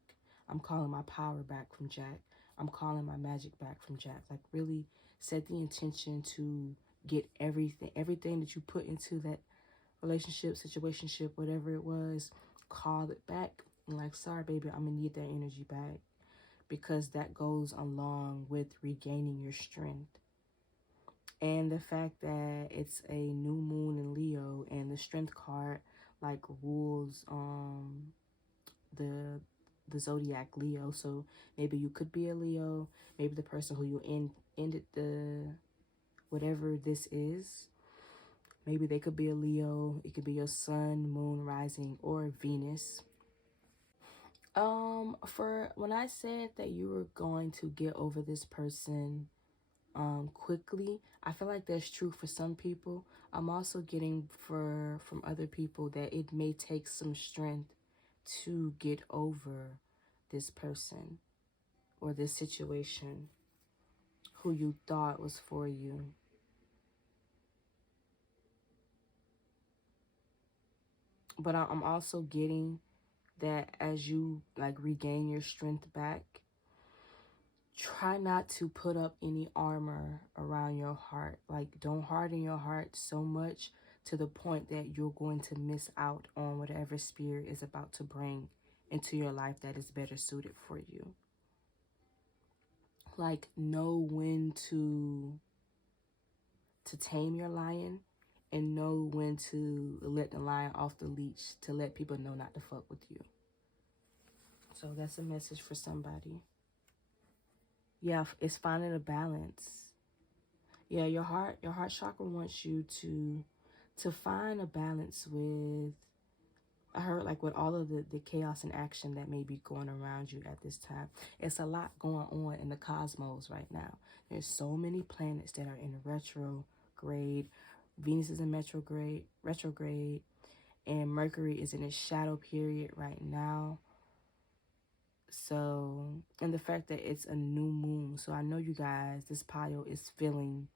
I'm calling my power back from Jack. I'm calling my magic back from Jack. Like, really set the intention to get everything that you put into that relationship, situationship, whatever it was, call it back. And like, sorry, baby, I'm gonna need that energy back, because that goes along with regaining your strength. And the fact that it's a new moon in Leo, and the strength card like rules the zodiac Leo. So maybe you could be a Leo, maybe the person who you ended the whatever this is, maybe they could be a Leo. It could be your sun, moon, rising, or Venus. For when I said that you were going to get over this person quickly, I feel like that's true for some people. I'm also getting from other people that it may take some strength to get over this person or this situation who you thought was for you. But I'm also getting that as you like regain your strength back, try not to put up any armor around your heart. Like, don't harden your heart so much to the point that you're going to miss out on whatever spirit is about to bring into your life that is better suited for you. Like, know when to tame your lion, and know when to let the lion off the leash, to let people know not to fuck with you. So that's a message for somebody. Yeah, it's finding a balance. Yeah, your heart chakra wants you to find a balance with, I heard, like, with all of the chaos and action that may be going around you at this time. It's a lot going on in the cosmos right now. There's so many planets that are in retrograde. Venus is in retrograde, and Mercury is in a shadow period right now. So, and the fact that it's a new moon. So I know you guys, this pile is feeling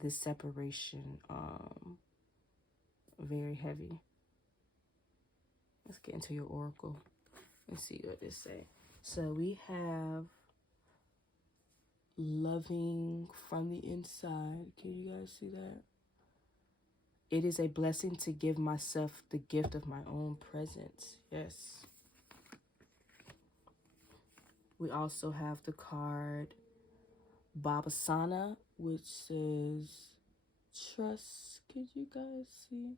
this separation very heavy. Let's get into your oracle and see what this say. So we have loving from the inside. Can you guys see that? It is a blessing to give myself the gift of my own presence. Yes. We also have the card Babasana, which says trust. Can you guys see?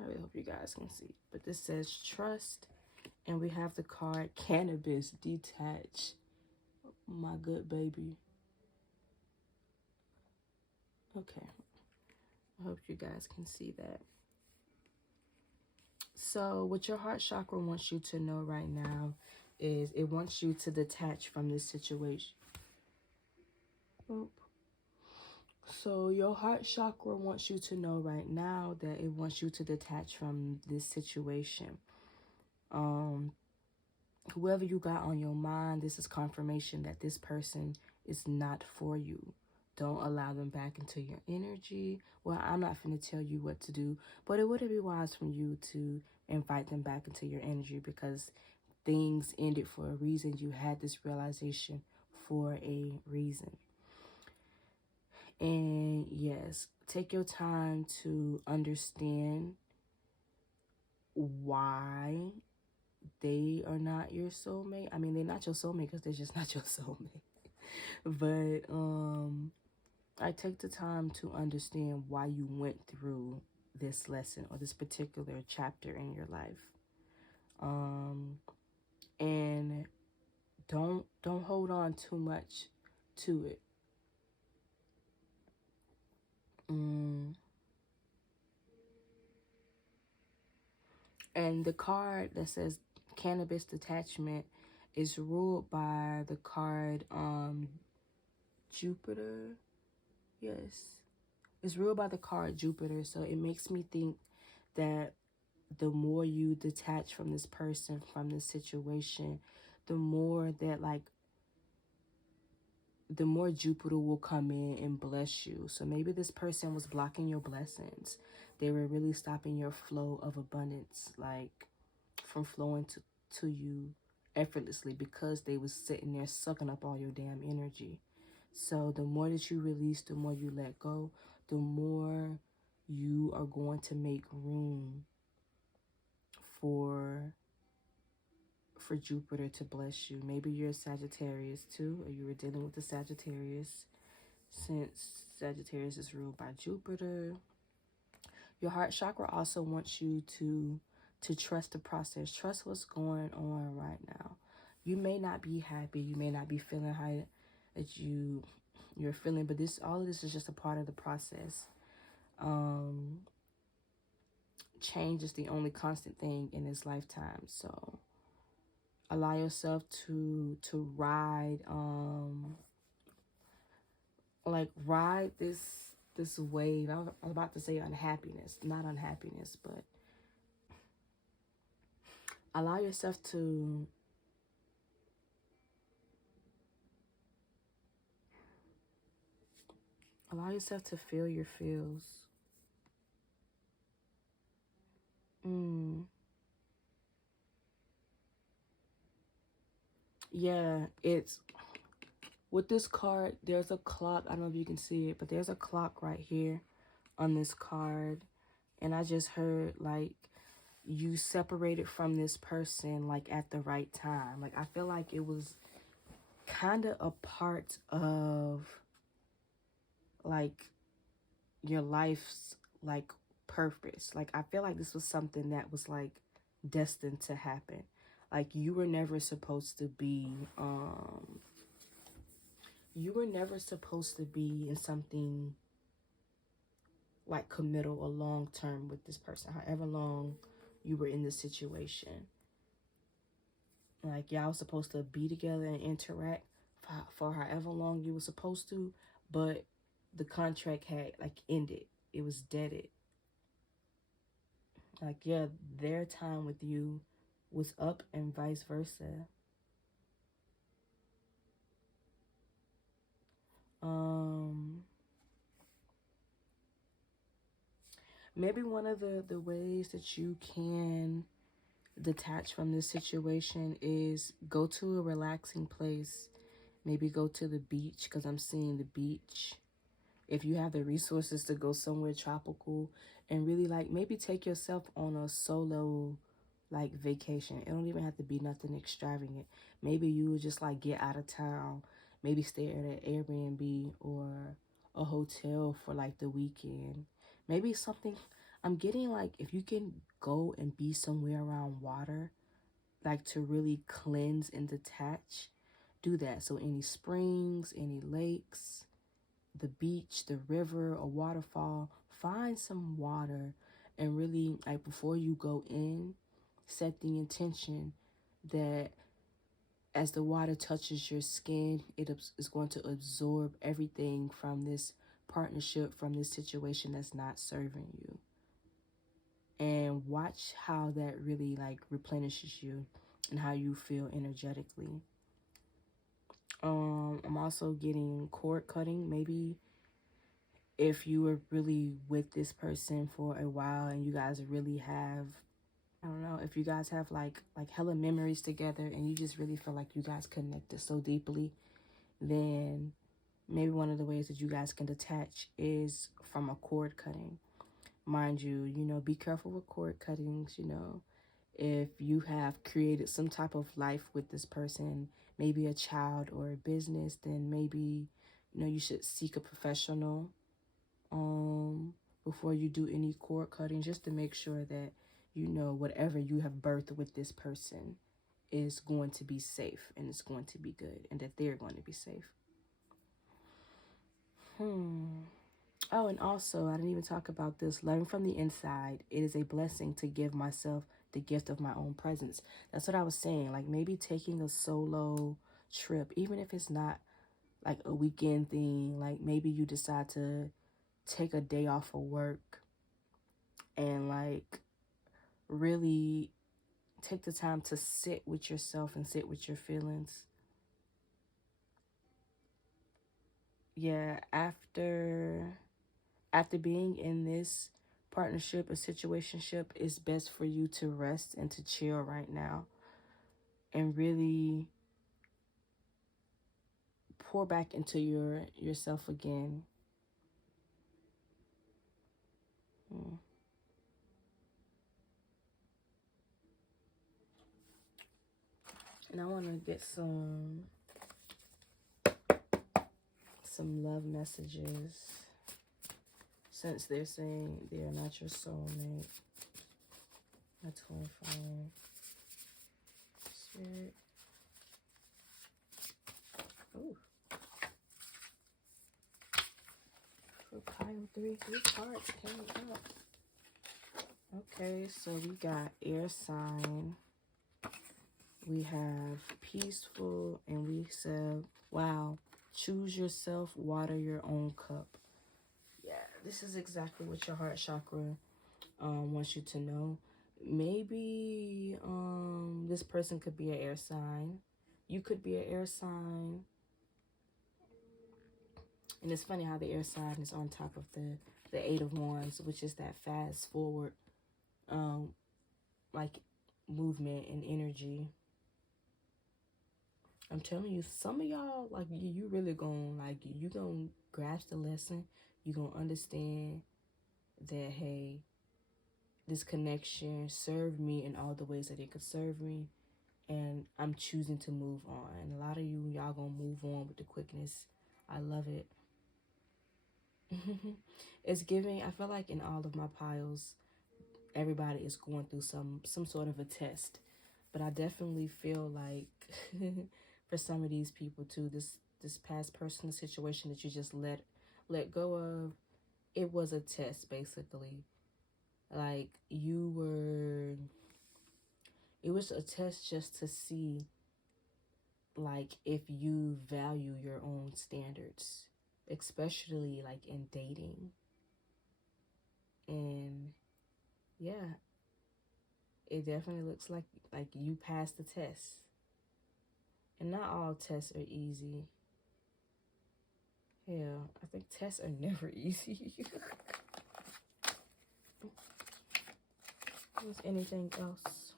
I really hope you guys can see. But this says trust. And we have the card Cannabis Detach. My good baby. Okay. I hope you guys can see that. So what your heart chakra wants you to know right now is it wants you to detach from this situation. So your heart chakra wants you to know right now that it wants you to detach from this situation. Whoever you got on your mind, this is confirmation that this person is not for you. Don't allow them back into your energy. Well, I'm not going to tell you what to do, but it wouldn't be wise for you to invite them back into your energy, because things ended for a reason. You had this realization for a reason. And yes, take your time to understand why they are not your soulmate. I mean, they're not your soulmate because they're just not your soulmate. But I take the time to understand why you went through this lesson or this particular chapter in your life. And don't hold on too much to it. And the card that says Cannabis Detachment is ruled by the card Jupiter. Yes. It's ruled by the card Jupiter, so it makes me think that the more you detach from this person, from this situation, the more that, like, the more Jupiter will come in and bless you. So maybe this person was blocking your blessings. They were really stopping your flow of abundance, like from flowing to you effortlessly, because they was sitting there sucking up all your damn energy. So the more that you release, the more you let go, the more you are going to make room for Jupiter to bless you. Maybe you're a Sagittarius too, or you were dealing with the Sagittarius, since Sagittarius is ruled by Jupiter. Your heart chakra also wants you to trust the process. Trust what's going on right now. You may not be happy. You may not be feeling how that you're feeling, but all of this is just a part of the process. Change is the only constant thing in this lifetime. So allow yourself to ride ride this wave. I was about to say unhappiness, not unhappiness, but allow yourself to feel your feels. Yeah, it's with this card, there's a clock. I don't know if you can see it, but there's a clock right here on this card. And I just heard, like, you separated from this person, like, at the right time. Like, I feel like it was kind of a part of, like, your life's, like, purpose. Like, I feel like this was something that was, like, destined to happen. Like, you were never supposed to be in something like committal or long term with this person, however long you were in this situation. Like, y'all was supposed to be together and interact for however long you were supposed to, but the contract had, like, ended. It was deaded. Like, yeah, their time with you was up and vice versa. Maybe one of the ways that you can detach from this situation is go to a relaxing place. Maybe go to the beach, because I'm seeing the beach. If you have the resources to go somewhere tropical, and really, like, maybe take yourself on a solo, like, vacation. It don't even have to be nothing extravagant. Maybe you would just, like, get out of town, maybe stay at an Airbnb or a hotel for, like, the weekend. Maybe something, I'm getting, like, if you can go and be somewhere around water, like, to really cleanse and detach, do that. So any springs, any lakes, the beach, the river, a waterfall, find some water, and really, like, before you go in, set the intention that as the water touches your skin, it is going to absorb everything from this partnership, from this situation that's not serving you. And watch how that really, like, replenishes you and how you feel energetically. I'm also getting cord cutting. Maybe if you were really with this person for a while and you guys really have, I don't know, if you guys have like hella memories together and you just really feel like you guys connected so deeply, then maybe one of the ways that you guys can detach is from a cord cutting. Mind you, be careful with cord cuttings. If you have created some type of life with this person, maybe a child or a business, then maybe, you should seek a professional before you do any cord cutting, just to make sure that, whatever you have birthed with this person is going to be safe and it's going to be good and that they're going to be safe. Oh, and also, I didn't even talk about this. Learn from the inside. It is a blessing to give myself the gift of my own presence. That's what I was saying. Like, maybe taking a solo trip, even if it's not like a weekend thing. Like, maybe you decide to take a day off of work and like really take the time to sit with yourself and sit with your feelings. Yeah, after being in this partnership or situationship, it's best for you to rest and to chill right now and really pour back into yourself again. And I want to get some love messages, since they're saying they are not your soulmate. My twin flame. Spirit. Ooh. For pile 3 cards came up. Okay, so we got air sign. We have peaceful, and we said, wow, choose yourself, water your own cup. Yeah, this is exactly what your heart chakra wants you to know. Maybe this person could be an air sign. You could be an air sign. And it's funny how the air sign is on top of the Eight of Wands, which is that fast forward like movement and energy. I'm telling you, some of y'all, like, you really you gonna grasp the lesson. You gonna understand that, hey, this connection served me in all the ways that it could serve me, and I'm choosing to move on. And a lot of y'all gonna move on with the quickness. I love it. It's giving, I feel like in all of my piles, everybody is going through some sort of a test. But I definitely feel like for some of these people too, this past personal situation that you just let go of, it was a test basically. Like it was a test just to see like if you value your own standards, especially like in dating. And yeah, it definitely looks like you passed the test. And not all tests are easy. Hell, I think tests are never easy. Was anything else?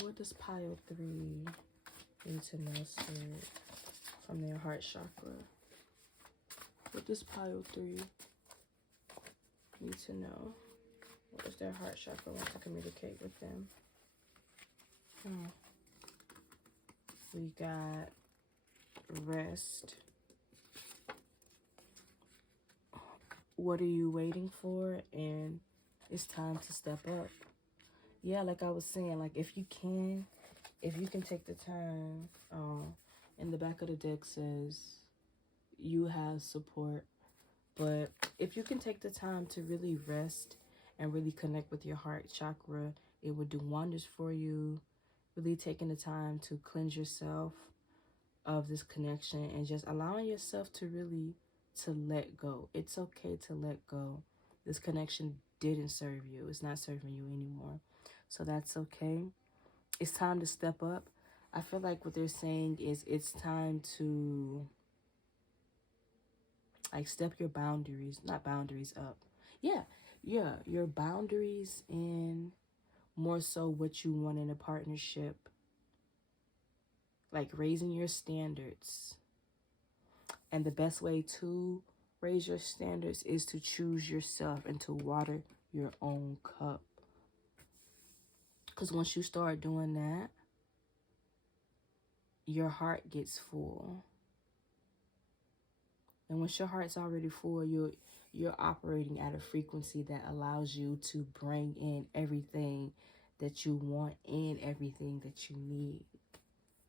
What does pile 3 need to know, Spirit, from their heart chakra? What does pile 3 need to know? What does their heart chakra want to communicate with them? We got rest. What are you waiting for? And it's time to step up. Yeah, like I was saying, like if you can take the time, in the back of the deck says you have support. But if you can take the time to really rest and really connect with your heart chakra, it would do wonders for you. Really taking the time to cleanse yourself of this connection and just allowing yourself to really to let go. It's okay to let go. This connection didn't serve you. It's not serving you anymore. So that's okay. It's time to step up. I feel like what they're saying is it's time to like step your boundaries, not boundaries up. Yeah, your boundaries and more so what you want in a partnership. Like raising your standards. And the best way to raise your standards is to choose yourself and to water your own cup. Because once you start doing that, your heart gets full. And once your heart's already full, you're operating at a frequency that allows you to bring in everything that you want and everything that you need.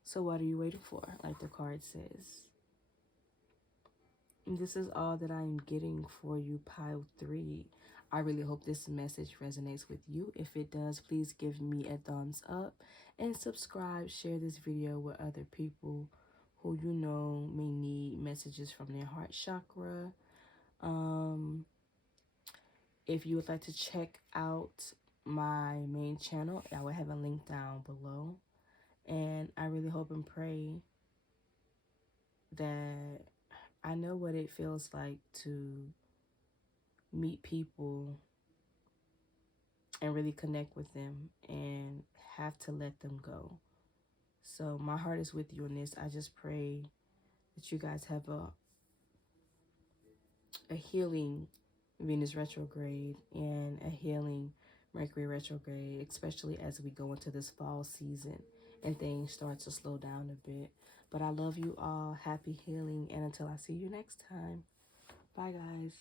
So what are you waiting for? Like the card says. And this is all that I'm getting for you, pile 3. I really hope this message resonates with you. If it does, please give me a thumbs up and subscribe. Share this video with other people who you know may need messages from their heart chakra. If you would like to check out my main channel, I will have a link down below. And I really hope and pray that I know what it feels like to meet people and really connect with them and have to let them go. So my heart is with you on this. I just pray that you guys have a healing Venus retrograde and a healing Mercury retrograde, especially as we go into this fall season and things start to slow down a bit. But I love you all. Happy healing. And until I see you next time. Bye, guys.